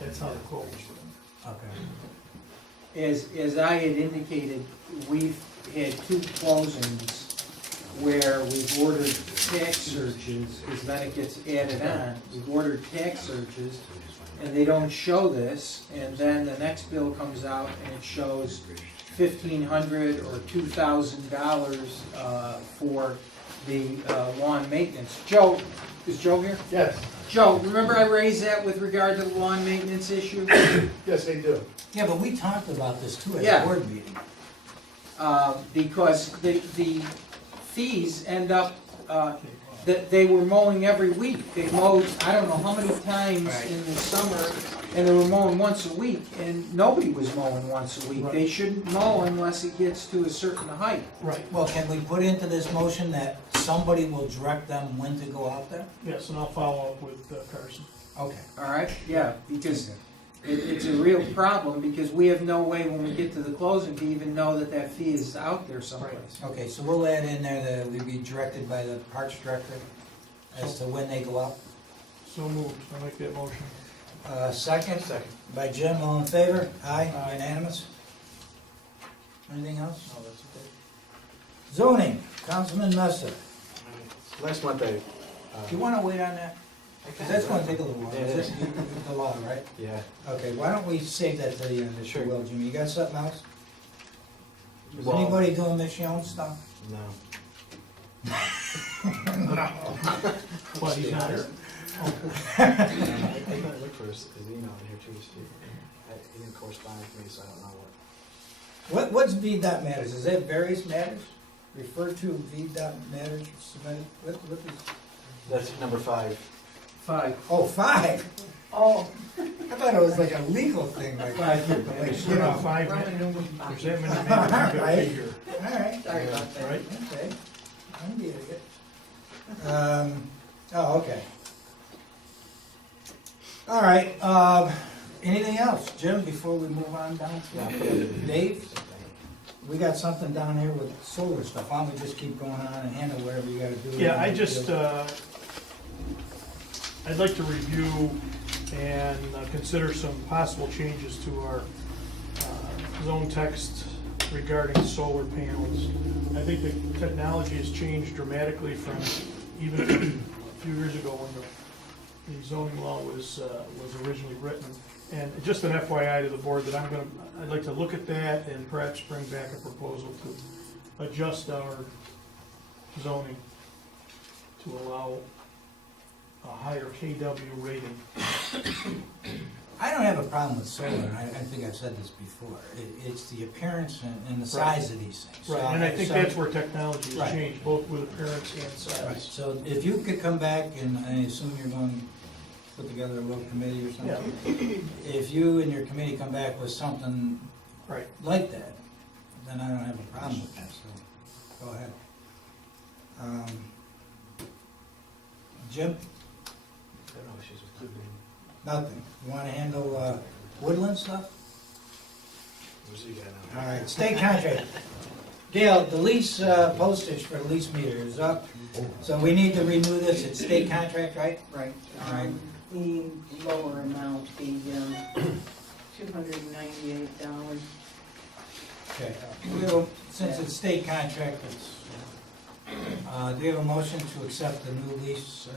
That's how the quote was written. Okay. As I had indicated, we've had 2 closings where we've ordered tax searches, because then it gets added on. We've ordered tax searches, and they don't show this, and then the next bill comes out and it shows $1,500 or $2,000 for the lawn maintenance. Joe, is Joe here? Yes, Joe, remember I raised that with regard to the lawn maintenance issue? yes, they do. Yeah, but we talked about this too at Yeah. the board meeting. Because the fees end up, that they were mowing every week. They mowed, I don't know how many times in the summer, and they were mowing once a week, and nobody was mowing once a week. Right. They shouldn't mow unless it gets to a certain height. Right, Well, can we put into this motion that somebody will direct them when to go out there? yes, and I'll follow up with Carson. Okay. All right? Yeah, because it's a real problem, because we have no way when we get to the closing to even know that that fee is out there someplace. Okay, so we'll add in there that we be directed by the Parks Director as to when they go out. So moved, I'll make that motion. Second? Second. By Jim, all in favor? Aye, Aye. unanimous? Anything else? No, that's okay. Zoning, Councilman Messer. Last month I. Do you want to wait on that? Because that's going to take a little while. Yeah, it is. The law, right? Yeah. Okay, why don't we save that to the end, if Sure. you will, Jimmy? You got something else? Is Well- anybody doing Michonne stuff? No. But he's not here. I couldn't look for his email in here too, Steve. He didn't correspond with me, so I don't know what. What's V dot matters? Is that various matters? Refer to V dot matters submitted? What is? That's number 5. 5. Oh, 5? Oh, I thought it was like a legal thing, like. You know, 5 minutes, there's that many minutes, you gotta be here. All right, sorry about that. Right. Okay, I'm getting it. Oh, okay. All right, anything else, Jim, before we move on down? Dave, we got something down here with solar stuff. Why don't we just keep going on and handle whatever you gotta do? Yeah, I just, I'd like to review and consider some possible changes to our zone text regarding solar panels. I think the technology has changed dramatically from even a few years ago when the zoning law was originally written. And just an FYI to the board that I'd like to look at that and perhaps bring back a proposal to adjust our zoning to allow a higher KW rating. I don't have a problem with solar, and I think I've said this before. It's the appearance and the size of these things. Right, and I think that's where technology has Right. changed, both with appearance and Right, size. so if you could come back, and I assume you're going to put together a little committee or something. If you and your committee come back with something Right. like that, then I don't have a problem with that, so go ahead. Jim? No issues with that. Nothing. You want to handle woodland stuff? Where's he got now? All right, state contract. Gail, the lease postage for the lease meter is up, so we need to renew this. It's state contract, right? Right. All right. The lower amount, the $298. Okay. Since it's state contract, it's, do you have a motion to accept the new lease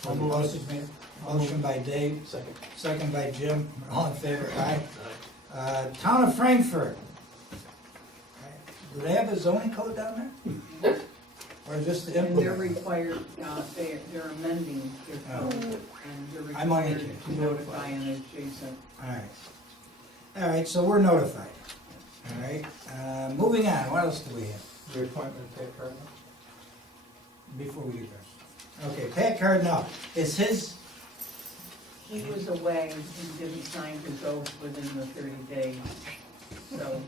for the postage meter? Motion by Dave, Second. second by Jim. All in favor? Aye. Town of Frankfurt. Do they have a zoning code down there? Or just the And they're implement? required, they're amending their Oh. code, and they're I'm on required it. to notify an adjacent. All right. All right, so we're notified. All right, moving on, what else do we have? The appointment of Pat Cardinal? Before we do this. Okay, Pat Cardinal, is his, He was away and didn't sign his oath within the 30 days, so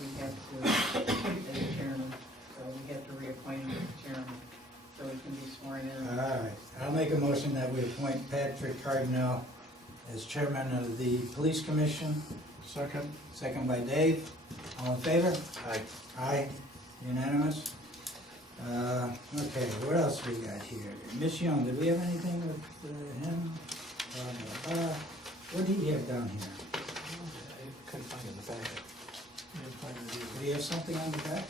we have to, as chairman, so we have to reappoint him as chairman, so he can be sworn in. all right, I'll make a motion that we appoint Patrick Cardinal as chairman of the police commission. Second. Second by Dave. All in favor? Aye. Aye. Unanimous? Okay, what else we got here? Miss Young, did we have anything with him? What did he have down here? I couldn't find it in the packet. Did he have something on the back?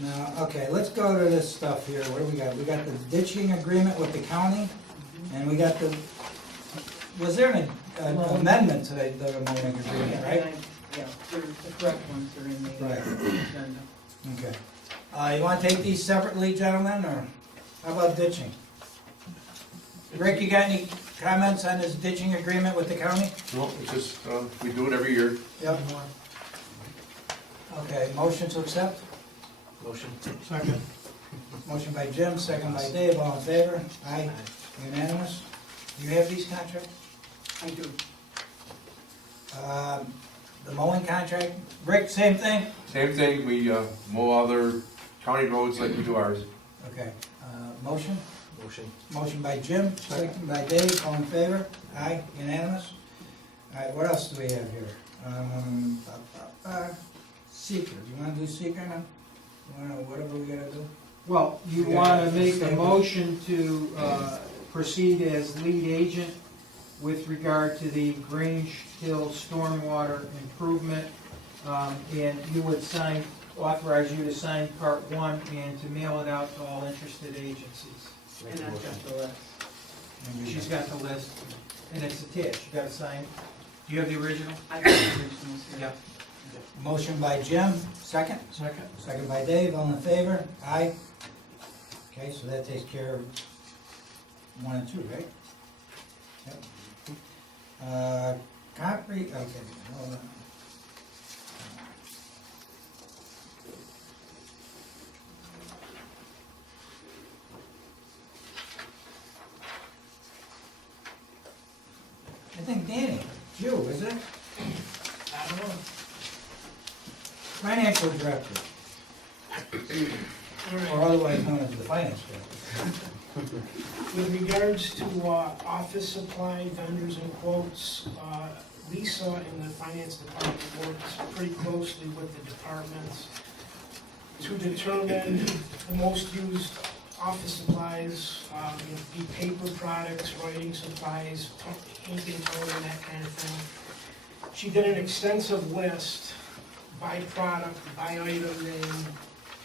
No, okay, let's go to this stuff here. What do we got? We got the ditching agreement with the county, and we got the, was there an amendment to the mowing agreement, right? Yeah, the correct ones are in the Right. agenda. Okay. You wanna take these separately, gentlemen, or how about ditching? Rick, you got any comments on this ditching agreement with the county? No, it's just, we do it every year. Yep. Okay, motion to accept? Motion. Second. Motion by Jim, second by Dave, all in favor? Aye. Unanimous? Do you have these contracts? I do. The mowing contract, Rick, same thing? Same thing, we mow other county roads like we do ours. Okay, motion? Motion. Motion by Jim, second by Dave, all in favor? Aye, unanimous? All right, what else do we have here? Seeker, do you wanna do seeker now? You wanna, whatever we gotta do? Well, you want to make a motion to proceed as lead agent with regard to the Grange Hill stormwater improvement, and you would authorize you to sign part one and to mail it out to all interested agencies. And I've got the list. She's got the list, and it's attached, you gotta sign it. Do you have the original? I got the originals here. Yeah. Motion by Jim, second? Second. Second by Dave, all in favor? Aye. Okay, so that takes care of 1 and 2, right? Yep. Concrete, okay, hold on. I think Danny, you, is it? I don't know. Financial director. Or otherwise known as the finance director. With regards to office supply vendors and quotes, Lisa in the finance department works pretty closely with the departments to determine the most used office supplies, be paper products, writing supplies, ink and toner, that kind of thing. She did an extensive list by product, by item name,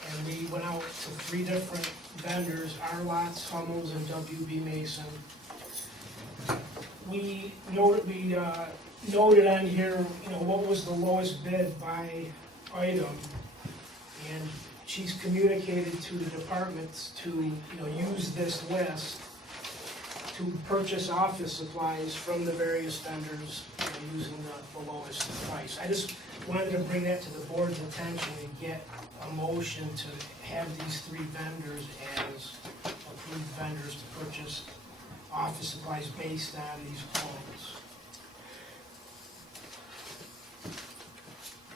and we went out to 3 different vendors, Our Lots, Hummels, and WB Mason. We noted on here, what was the lowest bid by item, and she's communicated to the departments to, use this list to purchase office supplies from the various vendors, using the lowest price. I just wanted to bring that to the board's attention and get a motion to have these 3 vendors as approved vendors to purchase office supplies based on these quotes.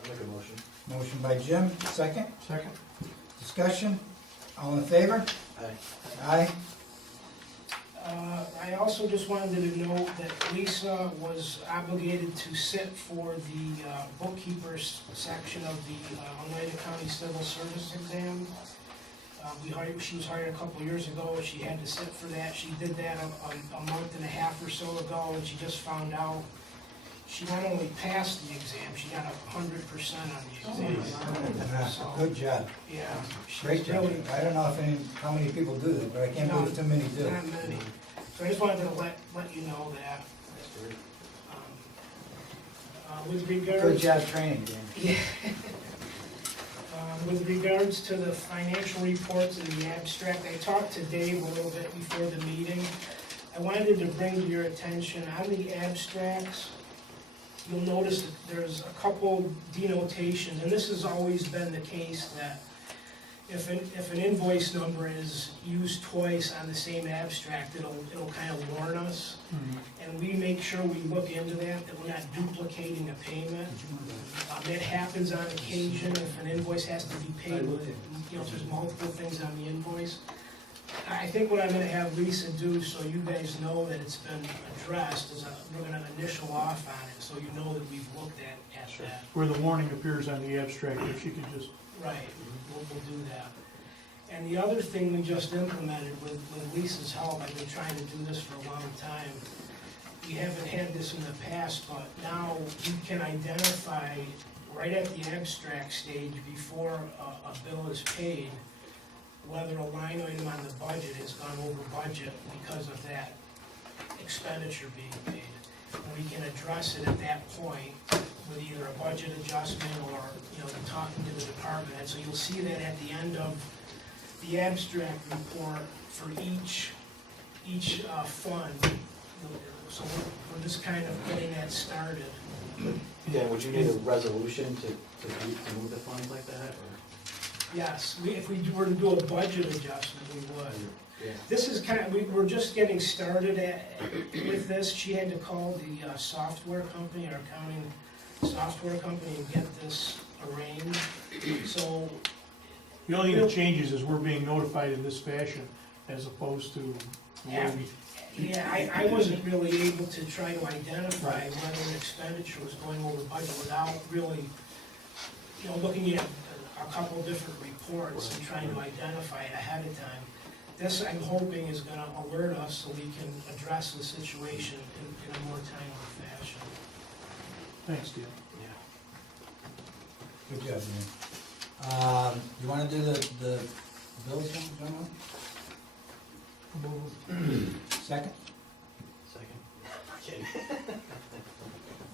I'll make a motion. Motion by Jim, second. Second. Discussion, all in favor? Aye. Aye. I also just wanted to note that Lisa was obligated to sit for the bookkeeper's section of the Oneida County Civil Service exam. She was hired a couple of years ago, she had to sit for that. She did that a month and a half or so ago, and she just found out she not only passed the exam, she got 100% on the exam. So, Good job. yeah. she's Great job. really- I don't know how many people do that, but I can't believe too many do. Not many. So I just wanted to let you know that. That's great. With regards. Good job training, Dan. Yeah. With regards to the financial reports and the abstract, I talked to Dave a little bit before the meeting. I wanted to bring to your attention on the abstracts, you'll notice that there's a couple denotations, and this has always been the case, that if an invoice number is used twice on the same abstract, it'll kind of warn us. And we make sure we look into that we're not duplicating a payment. It happens on occasion if an invoice has to be paid with, if there's multiple things on the invoice. I think what I'm gonna have Lisa do, so you guys know that it's been addressed, is we're gonna initial off on it, so you know that we've looked at that. Where the warning appears on the abstract, if she could just. Right, we'll do that. And the other thing we just implemented with Lisa's help, I've been trying to do this for a long time. We haven't had this in the past, but now you can identify right at the abstract stage before a bill is paid, whether a line item on the budget has gone over budget because of that expenditure being paid. And we can address it at that point with either a budget adjustment or, talking to the department head. So you'll see that at the end of the abstract report for each fund. So we're just kind of getting that started. Dan, would you need a resolution to move the funds like that, or? Yes, if we were to do a budget adjustment, we would. Yeah. This is kind of, we're just getting started with this. She had to call the software company, our accounting software company, and get this arranged. So, The only thing that changes is we're being notified in this fashion as opposed to the way we. yeah, I wasn't really able to try to identify whether an expenditure was going over budget without really, looking at a couple different reports and trying to identify it ahead of time. This, I'm hoping, is gonna alert us so we can address the situation in a more timely fashion. Thanks, Dan. Good job, Dan. You wanna do the bills, gentlemen? Second? Second.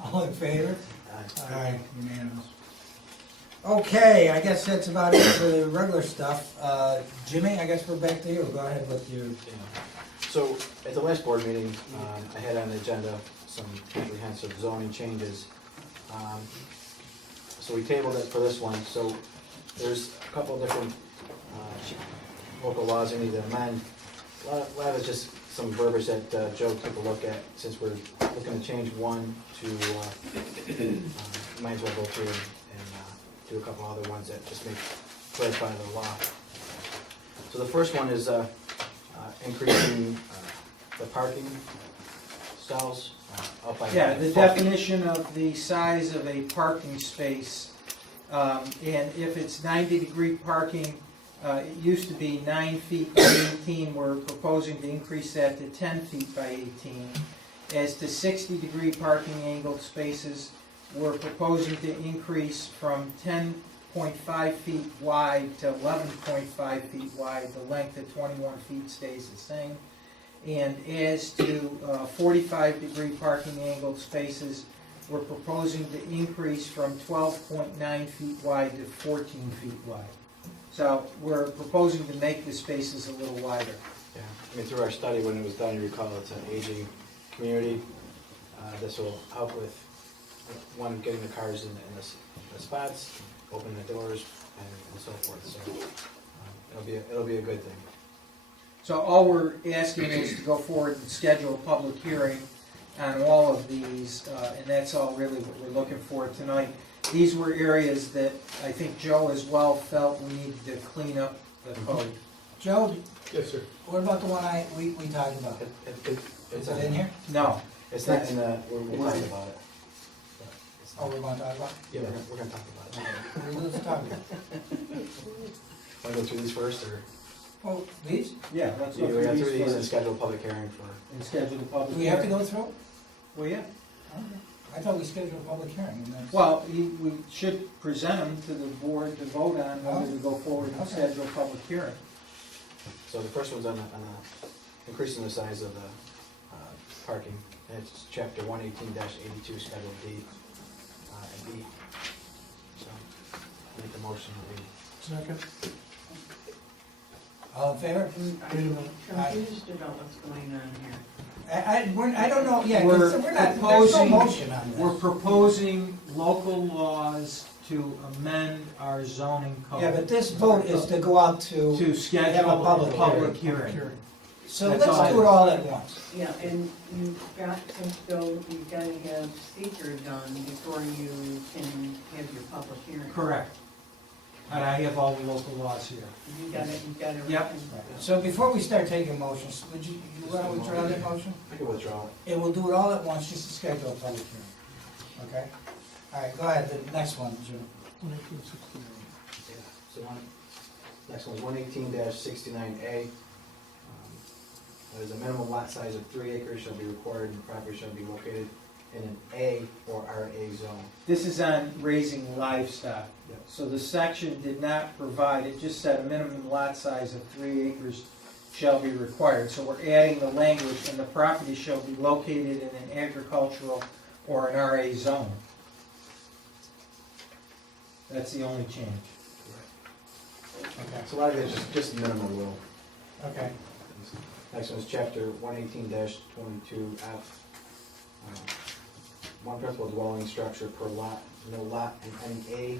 All in favor? Aye. Aye, unanimous. Okay, I guess that's about it for the regular stuff. Jimmy, I guess we're back to you. Go ahead with your. So, at the last board meeting, I had on the agenda some comprehensive zoning changes. So we tabled it for this one. So there's a couple of different local laws we need to amend. A lot of it's just some verbiage that Joe took a look at. Since we're looking to change one to, might as well go through and do a couple other ones that just make clarify the law. So the first one is increasing the parking stalls up by. Yeah, the definition of the size of a parking space, and if it's 90-degree parking, it used to be 9 feet by 18, we're proposing to increase that to 10 feet by 18. As to 60-degree parking angled spaces, we're proposing to increase from 10.5 feet wide to 11.5 feet wide. The length at 21 feet stays the same. And as to 45-degree parking angled spaces, we're proposing to increase from 12.9 feet wide to 14 feet wide. So we're proposing to make the spaces a little wider. Yeah, I mean, through our study, when it was done, you recall it's an aging community. This will help with, one, getting the cars in the spots, open the doors, and so forth. So it'll be a good thing. So all we're asking is to go forward and schedule a public hearing on all of these, and that's all really what we're looking for tonight. These were areas that I think Joe as well felt we needed to clean up the code. Joe, Yes, sir. what about the one we talked about? Is it in here? No, It's not in the, we're talking about it. Oh, we're gonna talk about Yeah, we're gonna talk about it. it? Let's talk about it. Want to go through these first, or? Oh, these? yeah, let's go Yeah, we got through through these these and first schedule a public hearing for. and schedule the public Do hearing. we have to go through? Well, yeah. I thought we scheduled a public hearing. And that's- Well, we should present them to the board to vote on whether to go forward and Okay. schedule a public hearing. So the first one's on the increasing the size of the parking. And it's chapter 118-82, schedule D and E. So make the motion that we. Second. All in favor? I'm confused about what's going on here. I don't know, yeah, 'cause We're we're not, there's no proposing- motion on this. We're proposing local laws to amend our zoning code. Yeah, but this vote is to go out To to, schedule Have a public a public hearing. so That's let's all. do it all at once. Yeah, and you've got to go, you've got to have seeker done before you can have your public hearing. Correct. And I have all the local laws here. You've got everything. Yep. So before we start taking motions, would you want to withdraw that motion? I can withdraw it. It will do it all at once, just to schedule a public hearing, okay? All right, go ahead, the next one, Jim. Yeah. So next one's 118-69A. There's a minimum lot size of 3 acres shall be required and the property shall be located in an A or RA zone. This is on raising livestock. Yep. So the section did not provide, it just said a minimum lot size of 3 acres shall be required. So we're adding the language, and the property shall be located in an agricultural or an RA zone. That's the only change. Okay. So a lot of it's just minimum rule. Okay. Next one is chapter 118-22F. One principal dwelling structure per lot, no lot in any A,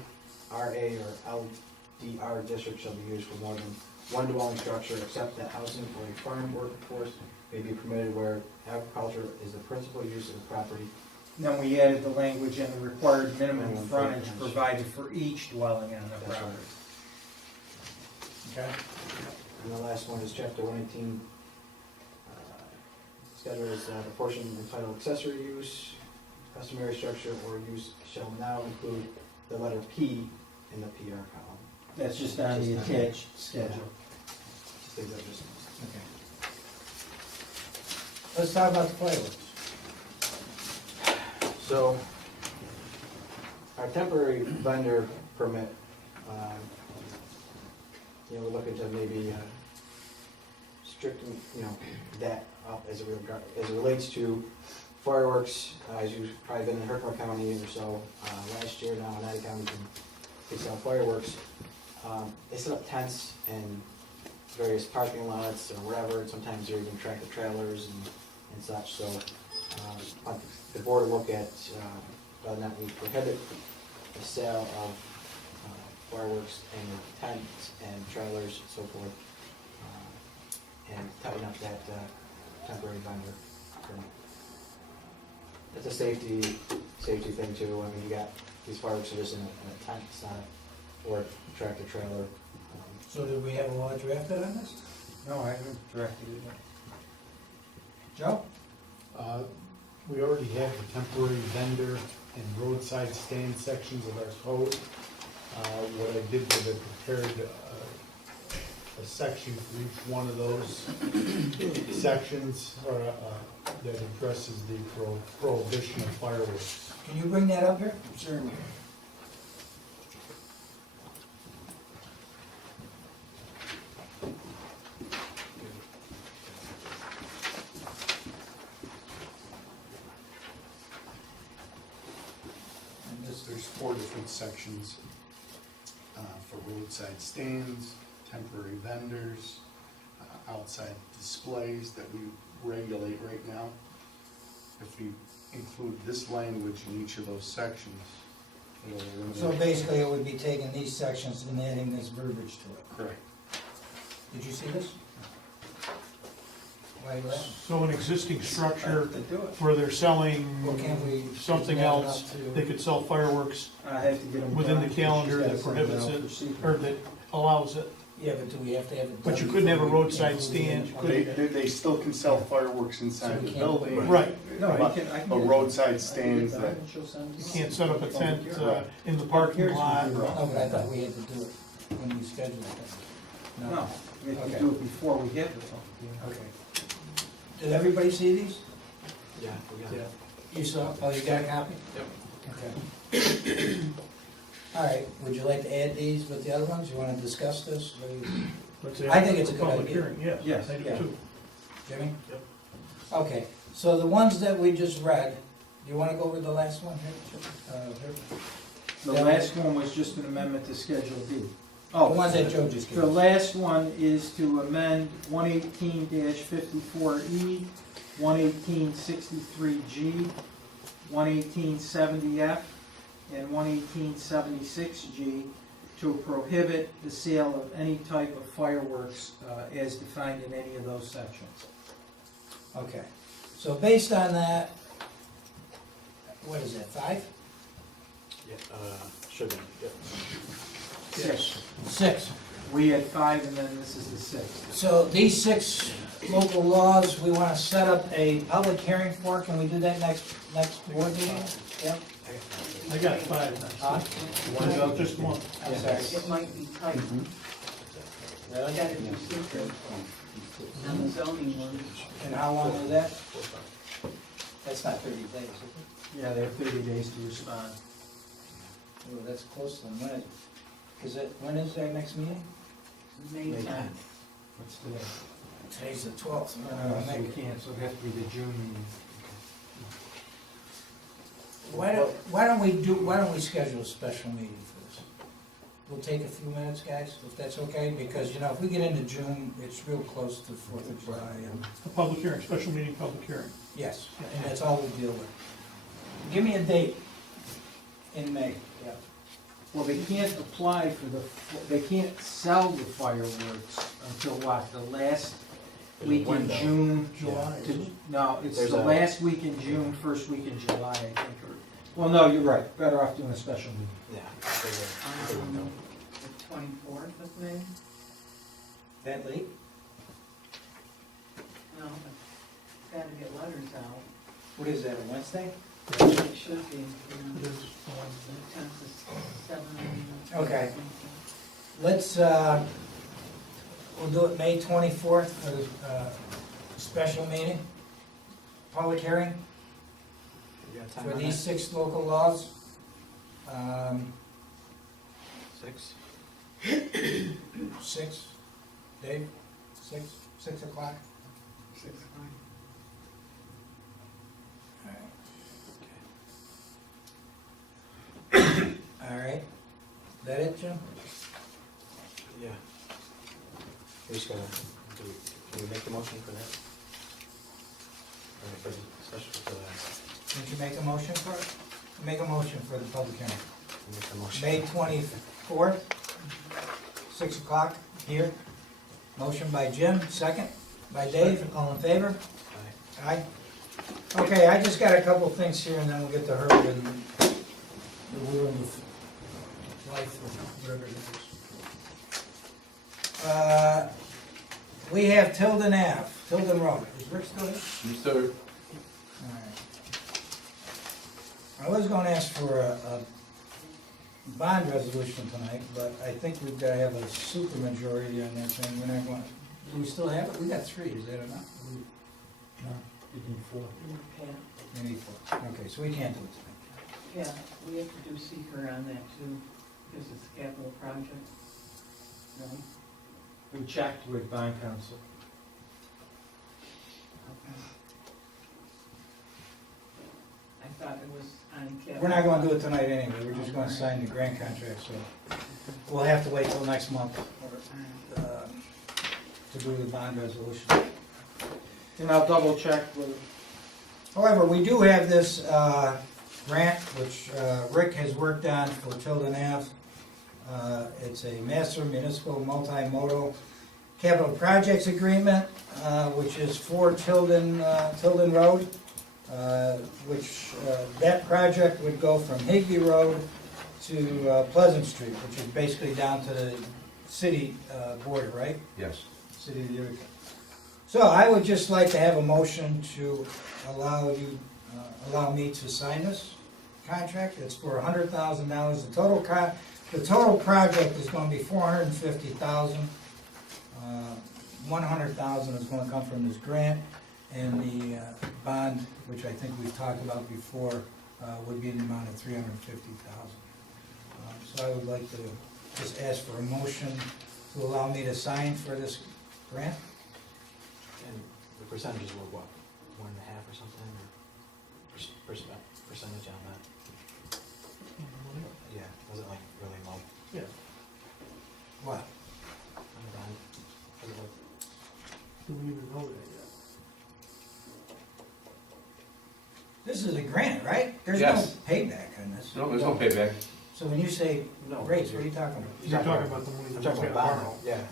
RA, or LDR district shall be used for more than one dwelling structure, except that housing for a farm workforce may be permitted where agriculture is the principal use of the property. Then we added the language and the required minimum Minimum frontage frontage. provided for each dwelling on the That's property. Okay. And the last one is chapter 118. Schedule is the portion entitled accessory use, customary structure or use shall now include the letter P in the PR column. That's just on the attached schedule. I think that just- Okay. Let's talk about the fireworks. So, our temporary vendor permit, we're looking to maybe strict, that up as it relates to fireworks. As you've probably been in Herkimer County or so, last year now in Ada County can sell fireworks. They set up tents in various parking lots or wherever, and sometimes they're even tractor trailers and such, so the board will look at whether or not we prohibit the sale of fireworks in tents and trailers and so forth, and tighten up that temporary vendor permit. It's a safety thing too. I mean, you got, these fireworks are just in a tent, it's not, or a tractor trailer. So did we have a law drafted on this? No, I haven't directed it. Joe? We already have the temporary vendor and roadside stand sections of our code. What I did was I prepared a a section for each one of those sections, that addresses the prohibition of fireworks. Can you bring that up here? Certainly. There's 4 different sections for roadside stands, temporary vendors, outside displays that we regulate right now. If we include this language in each of those sections, it'll eliminate. So basically, it would be taking these sections and adding this verbiage to it. Correct. Did you see this? Why you laughing? So an existing structure To do it. where they're selling Well, can't we something add it up else, to- they could sell fireworks I have to get them. within the done. calendar She's got that something prohibits else it, for secret. or that allows it. Yeah, but do we have to have it? But done you couldn't have a before we roadside include stand, the- could- They still can sell fireworks So inside we the can't building. put- Right. No, I can A get it. roadside stands that, You can't set up a tent in the parking lot. Oh, but I thought we had to do it when we scheduled it. No, we have to Okay. do it before we get the public hearing. Okay. Did everybody see these? Yeah, we got it. You saw, oh, you got a copy? Yep. Okay. All right, would you like to add these with the other ones? You want to discuss this? What do you- Let's add I think it's a good public idea. hearing, yes. Yes, I do yeah. too. Jimmy? Yep. Okay, so the ones that we just read, do you want to go over the last one here? Here? The last one was just an amendment to Schedule D. The ones that Joe just gave The us. last one is to amend 118-54E, 118-63G, 118-70F, and 118-76G to prohibit the sale of any type of fireworks as defined in any of those sections. Okay, so based on that, what is that, 5? Yeah, should be, yep. 6. 6. We had 5 and then this is the 6th. So these 6 local laws, we want to set up a public hearing for, can we do that next board meeting? Yeah? I got 5 now. Huh? One, just one. I'm sorry. It might be tight. I gotta do secret on the zoning one. And how long is that? That's not 30 days, is it? Yeah, they have 30 days to respond. Oh, that's close to them. When is their next meeting? May May 10th. What's today? Today's the 12th. So we can't, so it has to be the June meeting. Why don't we schedule a special meeting for this? We'll take a few minutes, guys, if that's okay, because, you know, if we get into June, it's real close to 4th of July. A public hearing, special meeting, public hearing. Yes, and that's all we deal with. Give me a date in May. Yeah. Well, they can't apply for they can't sell the fireworks until what, the last There's a week in window. June? July. No, it's There's the a- last week in June, first week in July, I think. Well, no, you're right, better off doing a special meeting. Yeah. there's a window. The 24th of May? That late? No, but gotta get letters out. What is that, a Wednesday? It should be, It you know, is, the 10th is 7. Okay. Let's, we'll do it May 24th for the special meeting, public hearing You got time for on these that? 6 local laws. 6? 6, Dave, 6 o'clock? 6 o'clock. All right, that it, Jim? Yeah. We just gotta, can we make the motion for that? Or for the special, for that? Did you make a motion for it? Make a motion for the public hearing. Make the motion. May 24th, 6 o'clock here. Motion by Jim, second by Dave, all in favor? Aye. Aye. Okay, I just got a couple things here and then we'll get to Herb and the wheel of life or whatever it is. We have Tilden Road. Is Rick still here? you sir, All right. I was gonna ask for a bond resolution tonight, but I think we've gotta have a supermajority on that thing. We're not going, do we still have it? We got 3, is that enough? No, we need 4. Okay, so we can't do it tonight. Yeah, we have to do seeker on that too, because it's a capital project. No? We checked with bond council. Okay. I thought it was on capital. We're not gonna do it tonight anyway, we're just gonna sign the grant contract, so we'll have to wait till next month to do the bond resolution. And I'll double check with, However, we do have this grant, which Rick has worked on for Tilden Ave. It's a master municipal multimodal capital projects agreement, which is for Tilden Road, which that project would go from Higby Road to Pleasant Street, which is basically down to the city border, right? Yes. City of Utica. So I would just like to have a motion to allow me to sign this contract. It's for $100,000. The total project is gonna be $450,000. $100,000 is gonna come from this grant, and the bond, which I think we've talked about before, would be in the amount of $350,000. So I would like to just ask for a motion to allow me to sign for this grant. And the percentages were what, 1.5 or something, or percentage on that? Yeah, was it like really low? yeah, What? On the bond? Was it like, do we even know that yet? This is a grant, right? There's no Yes. payback on this. No, there's no payback. So when you say No. rates, what are you talking about? You're talking about the money I'm that talking we about gotta bond, borrow. yeah.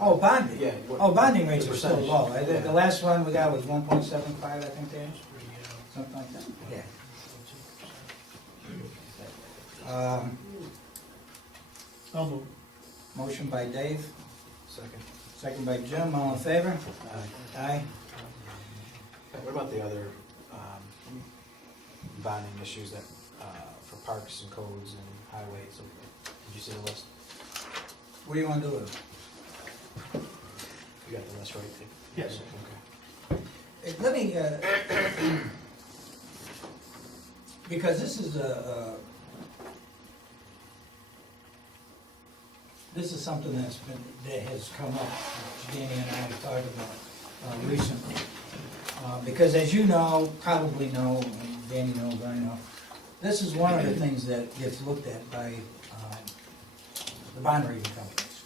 Oh, bonding? Yeah, what- Oh, bonding rates the are still percentage. low. The Yeah. last one we got was 1.75, I think, Dan? Something like that? Yeah. I'll move. Motion by Dave, Second. second by Jim, all in favor? Aye. What about the other bonding issues that, for parks and codes and highways? Did you see the list? What do you want to do with it? You got the list right? Yes. Okay. Let me, because this is something that has come up, Danny and I have talked about recently. Because as you know, probably know, and Danny knows, I know, this is one of the things that gets looked at by the bond rating companies.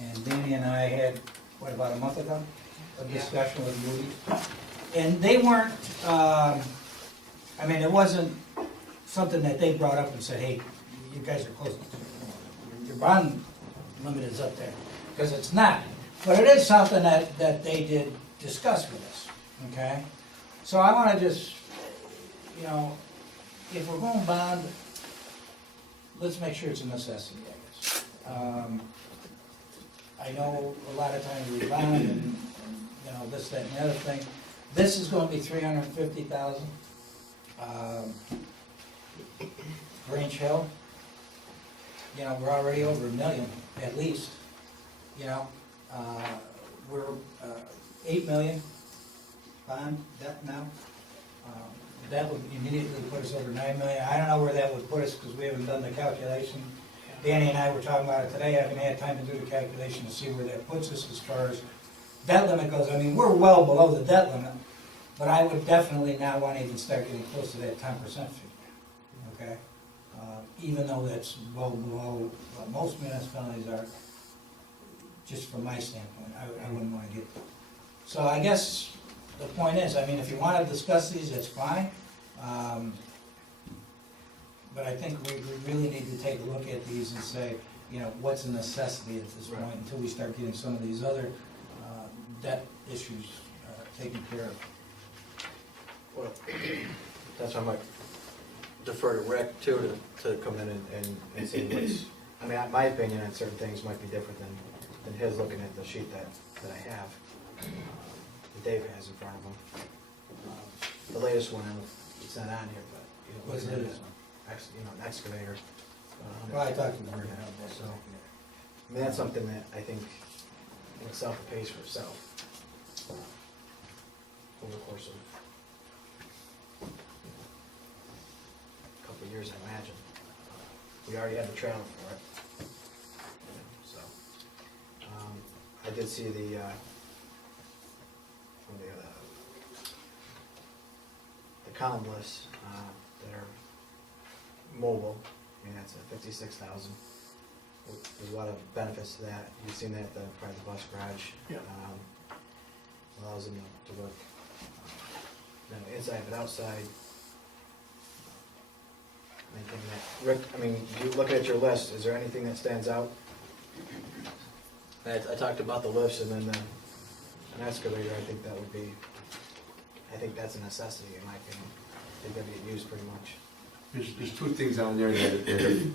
And Danny and I had, what, about a month ago, a discussion with Moody. And they weren't, it wasn't something that they brought up and said, hey, you guys are close, your bond limit is up there, because it's not. But it is something that they did discuss with us, okay? So I want to just, if we're going bond, let's make sure it's a necessity, I guess. I know a lot of times we bond and this, that, and the other thing. This is going to be $350,000. Grange Hill, we're already over $1 million, at least. We're $8 million bond debt now. That would immediately put us over $9 million. I don't know where that would put us because we haven't done the calculation. Danny and I were talking about it today. I haven't had time to do the calculation to see where that puts us as far as debt limit goes. We're well below the debt limit, but I would definitely not want to even start getting close to that 10% figure, okay? Even though that's well below what most municipalities are, just from my standpoint, I wouldn't want to get there. So I guess the point is, if you want to discuss these, that's fine. But I think we really need to take a look at these and say, what's a necessity at this point until we start getting some of these other debt issues taken care of. Well, that's why I might defer to Rick too, to come in and see what's, my opinion on certain things might be different than his looking at the sheet that I have, that Dave has in front of him. The latest one, it's not on here, but. What's the latest one? An excavator. Well, I talked to the Marine So, I mean, that's something that I think in itself pays for itself over the course of a couple of years, I imagine. We already have the trailer for it. So, I did see the column lists that are mobile. I mean, that's at 56,000. There's a lot of benefits to that. You've seen that at the private bus garage. Yeah. Allows them to work inside but outside. Anything that, Rick, I mean, you look at your list, is there anything that stands out? I talked about the lifts and then an excavator. I think that would be, I think that's a necessity in my opinion. I think that'd get used pretty much. There's two things on there that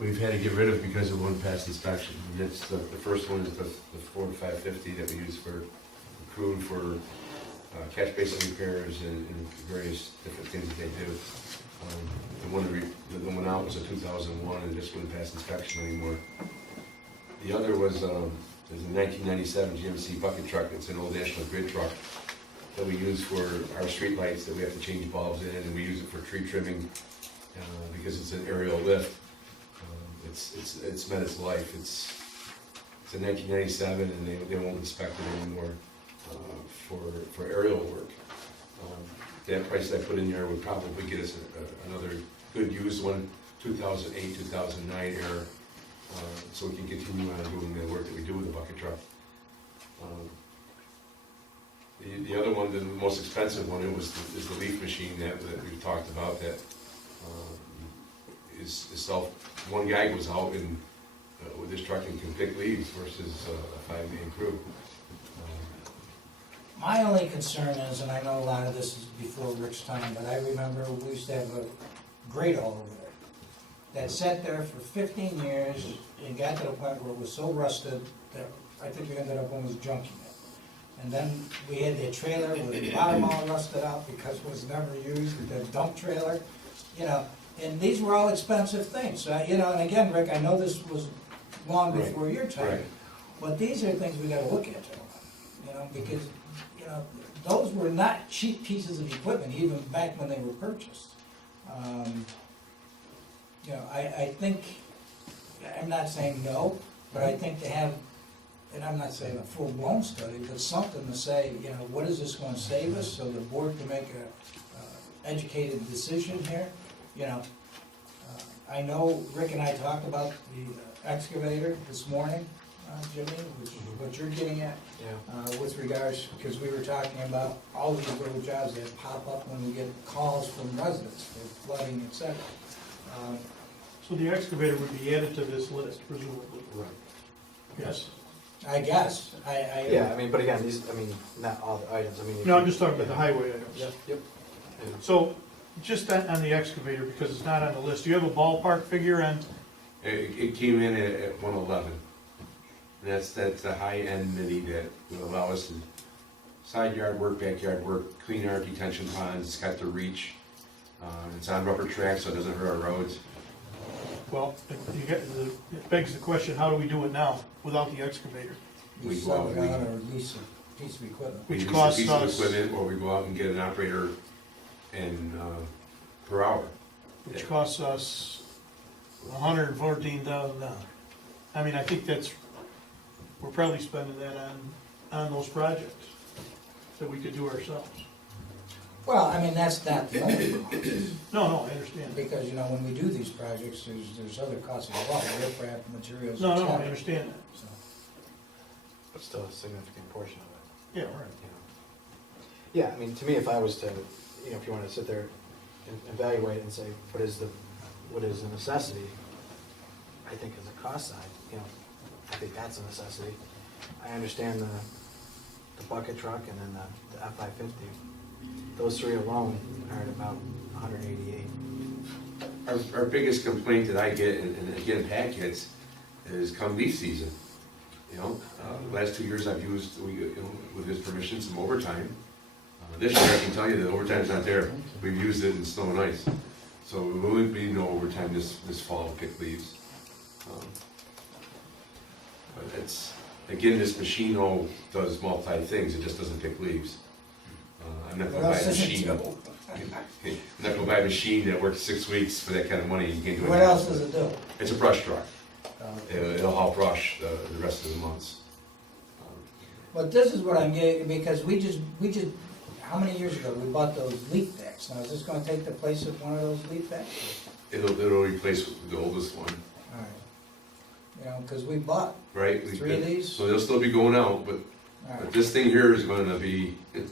we've had to get rid of because of one past inspection. And that's the first one is the Ford 550 that we use for crew for catch basin repairs and various different things that they do. The one out was a 2001 and just wouldn't pass inspection anymore. The other was there's a 1997 GMC bucket truck. It's an old National Grid truck that we use for our street lights that we have to change bulbs in, and we use it for tree trimming because it's an aerial lift. It's met its life. It's a 1997, and they won't inspect it anymore for aerial work. That price that I put in there would probably get us another good used one, 2008, 2009 era, so we can continue on doing the work that we do with the bucket truck. The other one, the most expensive one, is the leaf machine that we've talked about. That is one guy goes out and with his truck and can pick leaves versus a 5-man crew. My only concern is, and I know a lot of this is before Rick's time, but I remember we used to have a grate all over there that sat there for 15 years and got to the point where it was so rusted that I think we ended up almost junking it. And then we had the trailer with the bottom all rusted out because it was never used, the dump trailer, you know, and these were all expensive things. You know, and again, Rick, I know this was long before your time, Right. but these are things we gotta look at, gentlemen, you know, because, you know, those were not cheap pieces of equipment even back when they were purchased. You know, I think, I'm not saying no, but I think to have, and I'm not saying a full-blown study, but something to say, you know, what is this gonna save us, so the board can make a educated decision here, you know. I know Rick and I talked about the excavator this morning, Jimmy, which is what you're getting at, with regards, because we were talking about all these little jobs that pop up when we get calls from residents for flooding, et cetera. So the excavator would be added to this list presumably? Right. Yes. I guess, Yeah, I mean, but again, not all the items, I mean. if No, I'm you- just talking about the highway items. Yep. So, just on the excavator, because it's not on the list, do you have a ballpark figure on? It came in at 111. And that's a high-end mini that will allow us to side yard work, backyard work, clean our detention ponds. It's got the reach. It's on rubber tracks, so it doesn't hurt our roads. Well, it begs the question, how do we do it now without the excavator? we sub it out or lease a piece of equipment. Which We lease costs a piece of us, equipment, or we go out and get an operator per hour. which costs us $114,000. I mean, I think we're probably spending that on those projects that we could do ourselves. Well, I mean, that's not the only cost, No, I understand. because, you know, when we do these projects, there's other costs involved, riprap, materials, et No, cetera. I understand that. So, But still a significant portion of it. Yeah, right. You know. Yeah, I mean, to me, if I was to, if you want to sit there and evaluate and say, what is a necessity, I think as a cost side, I think that's a necessity. I understand the bucket truck and then the F-550. Those three alone are at about 188. Our biggest complaint that I get, and again, Pat gets, is come leaf season. Last 2 years I've used, with his permission, some overtime. This year I can tell you that overtime's not there. We've used it in snow and ice. So there wouldn't be no overtime this fall to pick leaves. But it's, again, this machine does multi things, it just doesn't pick leaves. I'm not gonna buy a machine. I'm not gonna buy a machine that works 6 weeks for that kind of money, you can't do it. What else does it do? It's a brush truck. It'll help brush the rest of the months. But this is what I'm getting, because we just, how many years ago, we bought those leaf packs? Now, is this gonna take the place of one of those leaf packs? It'll replace the oldest one, All right. You know, because we bought right? 3 of these. So they'll still be going out, but All right. this thing here is gonna be. No,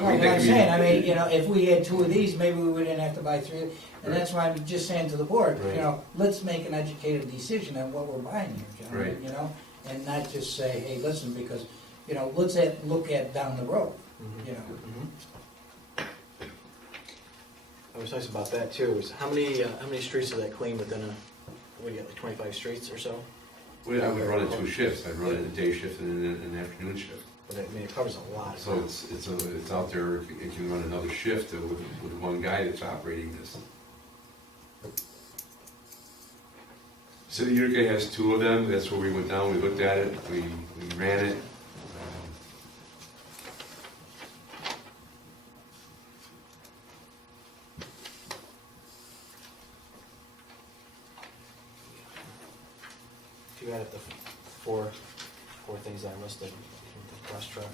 but I'm saying, I mean, you know, if we had 2 of these, maybe we wouldn't have to buy 3. And that's why I'm just saying to the board, Right. you know, let's make an educated decision on what we're buying here, gentlemen, Right. you know? And not just say, hey, listen, because, you know, let's look at down the road, you know? I was talking about that too, is how many streets do that clean within a, what do you got, like 25 streets or so? Well, I would run it 2 shifts. I'd run it a day shift and then an afternoon shift. But I mean, it covers a lot. So it's out there. It can run another shift with one guy that's operating this. City of Utica has 2 of them. That's where we went down. We looked at it. We ran it. If you add up the four things I listed, the brush truck,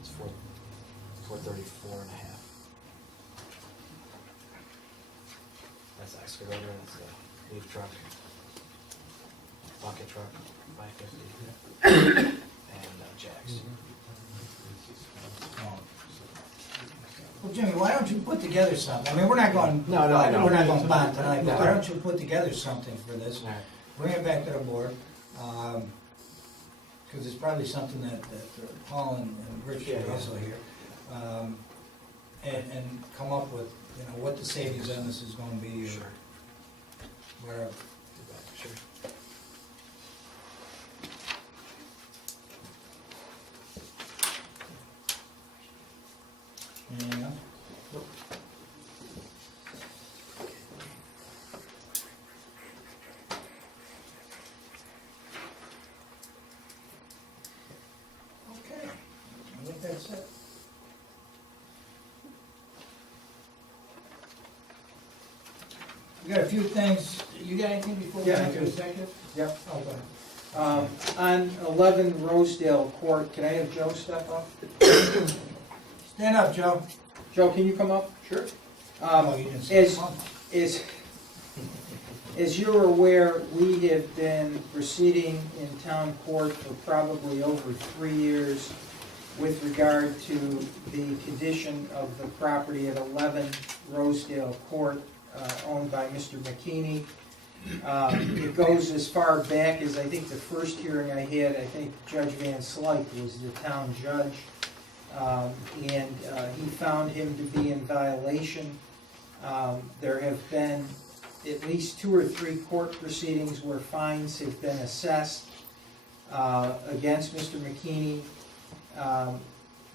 it's 434 and a half. That's the excavator, that's the leaf truck, bucket truck, 550, and jacks. Well, Jimmy, why don't you put together something? I mean, we're not going, No, I know. we're not going bond tonight, but No. why don't you put together something for this? All right. Bring it back to the board, because it's probably something that Paul and Rich Yeah, should yeah. also hear. And come up with, you know, what the savings on this is gonna be, Sure. or whatever. Sure. Anything else? Okay, I think that's it. We got a few things, you got anything before we Yeah, I go to do. executive? Yep. Oh, go ahead. On 11 Rosedale Court, can I have Joe step up? Stand up, Joe. Joe, can you come up? Sure. Oh, you didn't say As, come. as you're aware, we have been proceeding in town court for probably over 3 years with regard to the condition of the property at 11 Rosedale Court, owned by Mr. McKinney. It goes as far back as, I think, the first hearing I had, I think Judge Van Slyke was the town judge. And he found him to be in violation. There have been at least 2 or 3 court proceedings where fines have been assessed against Mr. McKinney.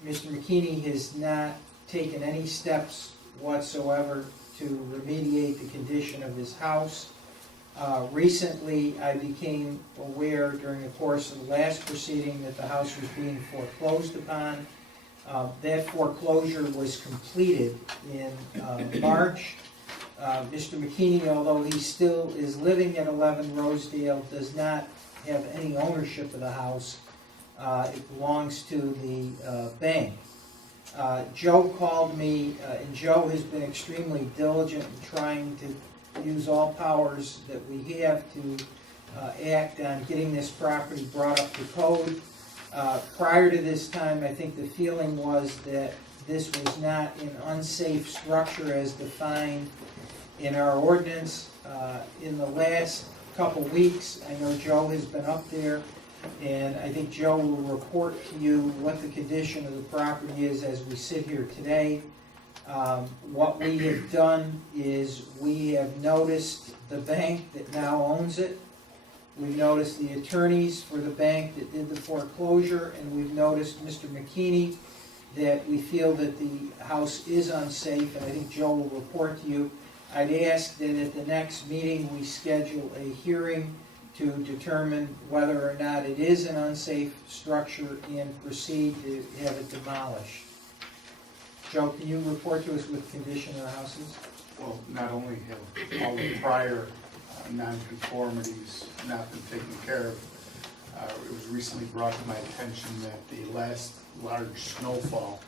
Mr. McKinney has not taken any steps whatsoever to remediate the condition of his house. Recently, I became aware during the course of the last proceeding that the house was being foreclosed upon. That foreclosure was completed in March. Mr. McKinney, although he still is living at 11 Rosedale, does not have any ownership of the house. It belongs to the bank. Joe called me, and Joe has been extremely diligent in trying to use all powers that we have to act on getting this property brought up to code. Prior to this time, I think the feeling was that this was not an unsafe structure as defined in our ordinance. In the last couple weeks, I know Joe has been up there, and I think Joe will report to you what the condition of the property is as we sit here today. What we have done is we have noticed the bank that now owns it. We've noticed the attorneys for the bank that did the foreclosure, and we've noticed Mr. McKinney, that we feel that the house is unsafe, and I think Joe will report to you. I'd ask that at the next meeting, we schedule a hearing to determine whether or not it is an unsafe structure and proceed to have it demolished. Joe, can you report to us with condition of the houses? Well, not only have all the prior nonconformities not been taken care of, it was recently brought to my attention that the last large snowfall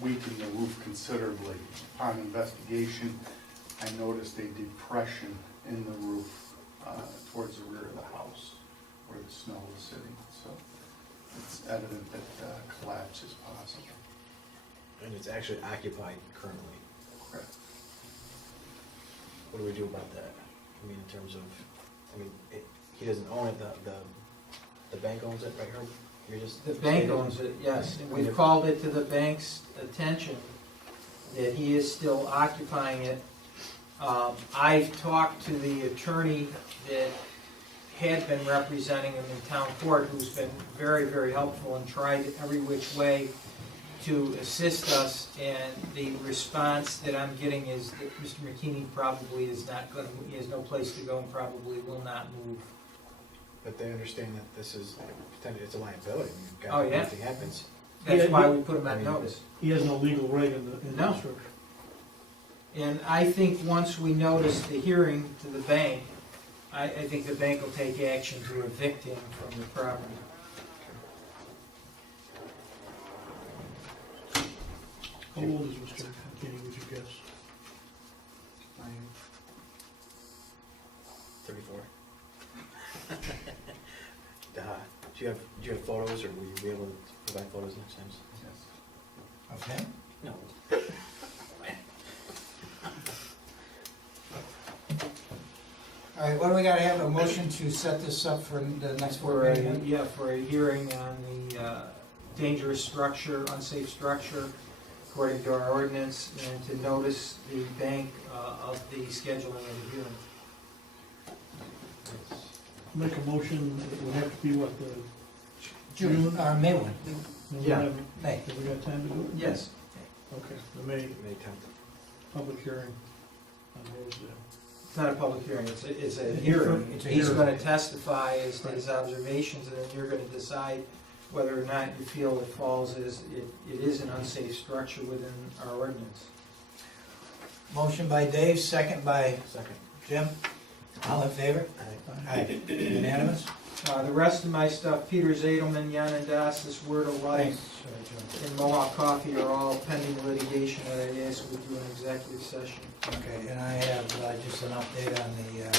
weakened the roof considerably. Upon investigation, I noticed a depression in the roof towards the rear of the house where the snow was sitting. So it's evident that collapse is possible. And it's actually occupied currently. Correct. What do we do about that? I mean, in terms of, he doesn't own it, the bank owns it, right, Herb? You're just. The bank owns it, yes. And we've called it to the bank's attention that he is still occupying it. I've talked to the attorney that had been representing him in town court, who's been very, very helpful and tried every which way to assist us, and the response that I'm getting is that Mr. McKinney probably is not going to, he has no place to go and probably will not move. But they understand that this is, it's a liability. Oh, yeah. If anything happens. That's why we put him on notice. He has no legal right in the No. structure. And I think once we notice the hearing to the bank, I think the bank will take action to evict him from the property. How old is Mr. McKinney, would you guess? 34. Do you have photos, or will you be able to provide photos next time? Yes. Okay. No. All right, what do we gotta have, a motion to set this up for the next board meeting? For a hearing on the dangerous structure, unsafe structure, according to our ordinance, and to notice the bank of the scheduling of the hearing. Make a motion, it would have to be what, the May 1. Yeah. May. Have we got time to do it? Yes. Okay, the May May 10th. public hearing on Rosedale. It's not a public hearing, it's a hearing. It's a He's hearing. gonna testify as to his observations, and then you're gonna decide whether or not you feel it falls as, it is an unsafe structure within our ordinance. Motion by Dave, second by Second. Jim. All in favor? Aye. Unanimous? The rest of my stuff, Peter Zadelman, Yanandas's Word of Life, and Mohawk Coffee are all pending litigation, and I ask we do an executive session. Okay, and I have just an update on the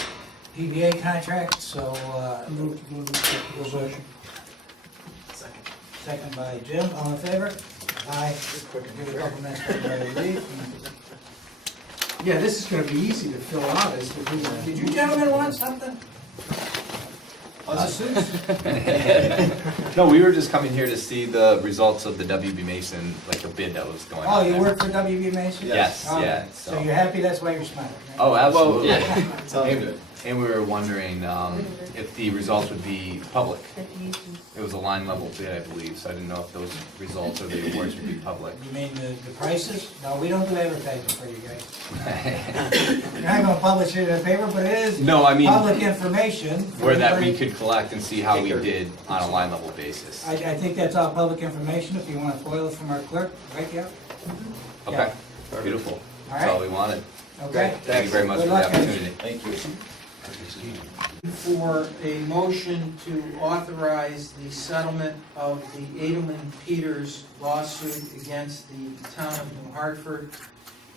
PBA contract, so Move to go into executive session. Second. second by Jim, all in favor? Aye. Give a couple minutes for everybody to leave. Yeah, this is gonna be easy to fill out as to who. Did you gentlemen want something? No, we were just coming here to see the results of the WB Mason, like a bid that was going on. Oh, you there. work for WB Mason? Yes, Okay. yeah, So so- you're happy, that's why you're smiling, right? Oh, absolutely. Sounds And- good. And we were wondering if the results would be public. It was a line level bid, I believe, so I didn't know if those results or the awards would be public. You mean the prices? No, we don't do advertising for you guys. You're not gonna publish it in the paper, but it is No, I mean, public information. for where that we everybody. could collect and see how we did on a line level basis. I think that's all public information, if you wanna foil it from our clerk, right, yeah? Okay, beautiful. All That's all right, we wanted. okay. Thank you very much Good for the luck, guys. opportunity. Thank you. For a motion to authorize the settlement of the Edelman-Peters lawsuit against the town of New Hartford,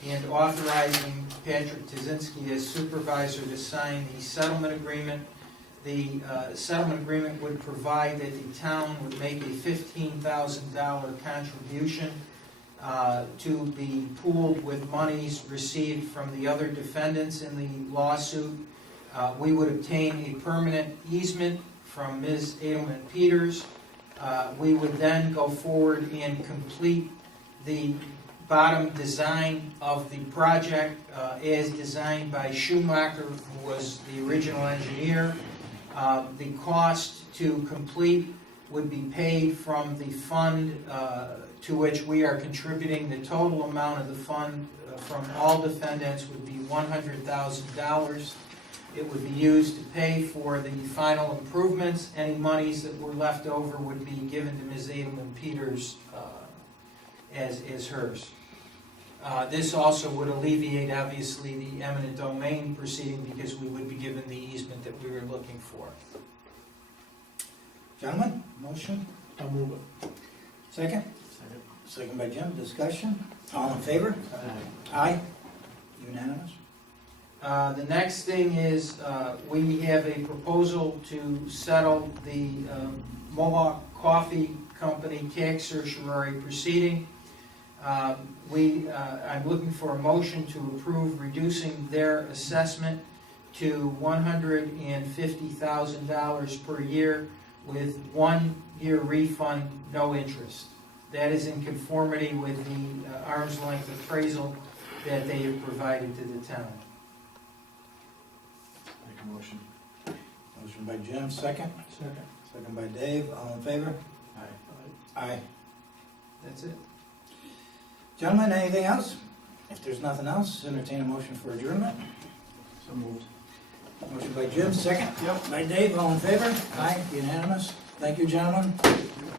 and authorizing Patrick Tazinski as supervisor to sign the settlement agreement. The settlement agreement would provide that the town would make a $15,000 contribution to be pooled with monies received from the other defendants in the lawsuit. We would obtain a permanent easement from Ms. Edelman-Peters. We would then go forward and complete the bottom design of the project as designed by Schumacher, who was the original engineer. The cost to complete would be paid from the fund to which we are contributing. The total amount of the fund from all defendants would be $100,000. It would be used to pay for the final improvements. Any monies that were left over would be given to Ms. Adelman Peters as hers. This also would alleviate, obviously, the eminent domain proceeding because we would be given the easement that we were looking for. Gentlemen, motion? I'll move it. Second? Second by Jim, discussion? All in favor? Aye. Unanimous? The next thing is, we have a proposal to settle the Mohawk Coffee Company tax certiorari proceeding. I'm looking for a motion to approve reducing their assessment to $150,000 per year with 1 year refund, no interest. That is in conformity with the arm's length appraisal that they have provided to the town. Make a motion. Motion by Jim, second? Second. Second by Dave, all in favor? Aye. Aye. That's it. Gentlemen, anything else? If there's nothing else, entertain a motion for adjournment. So moved. Motion by Jim, second? Yep. By Dave, all in favor? Aye, unanimous. Thank you, gentlemen.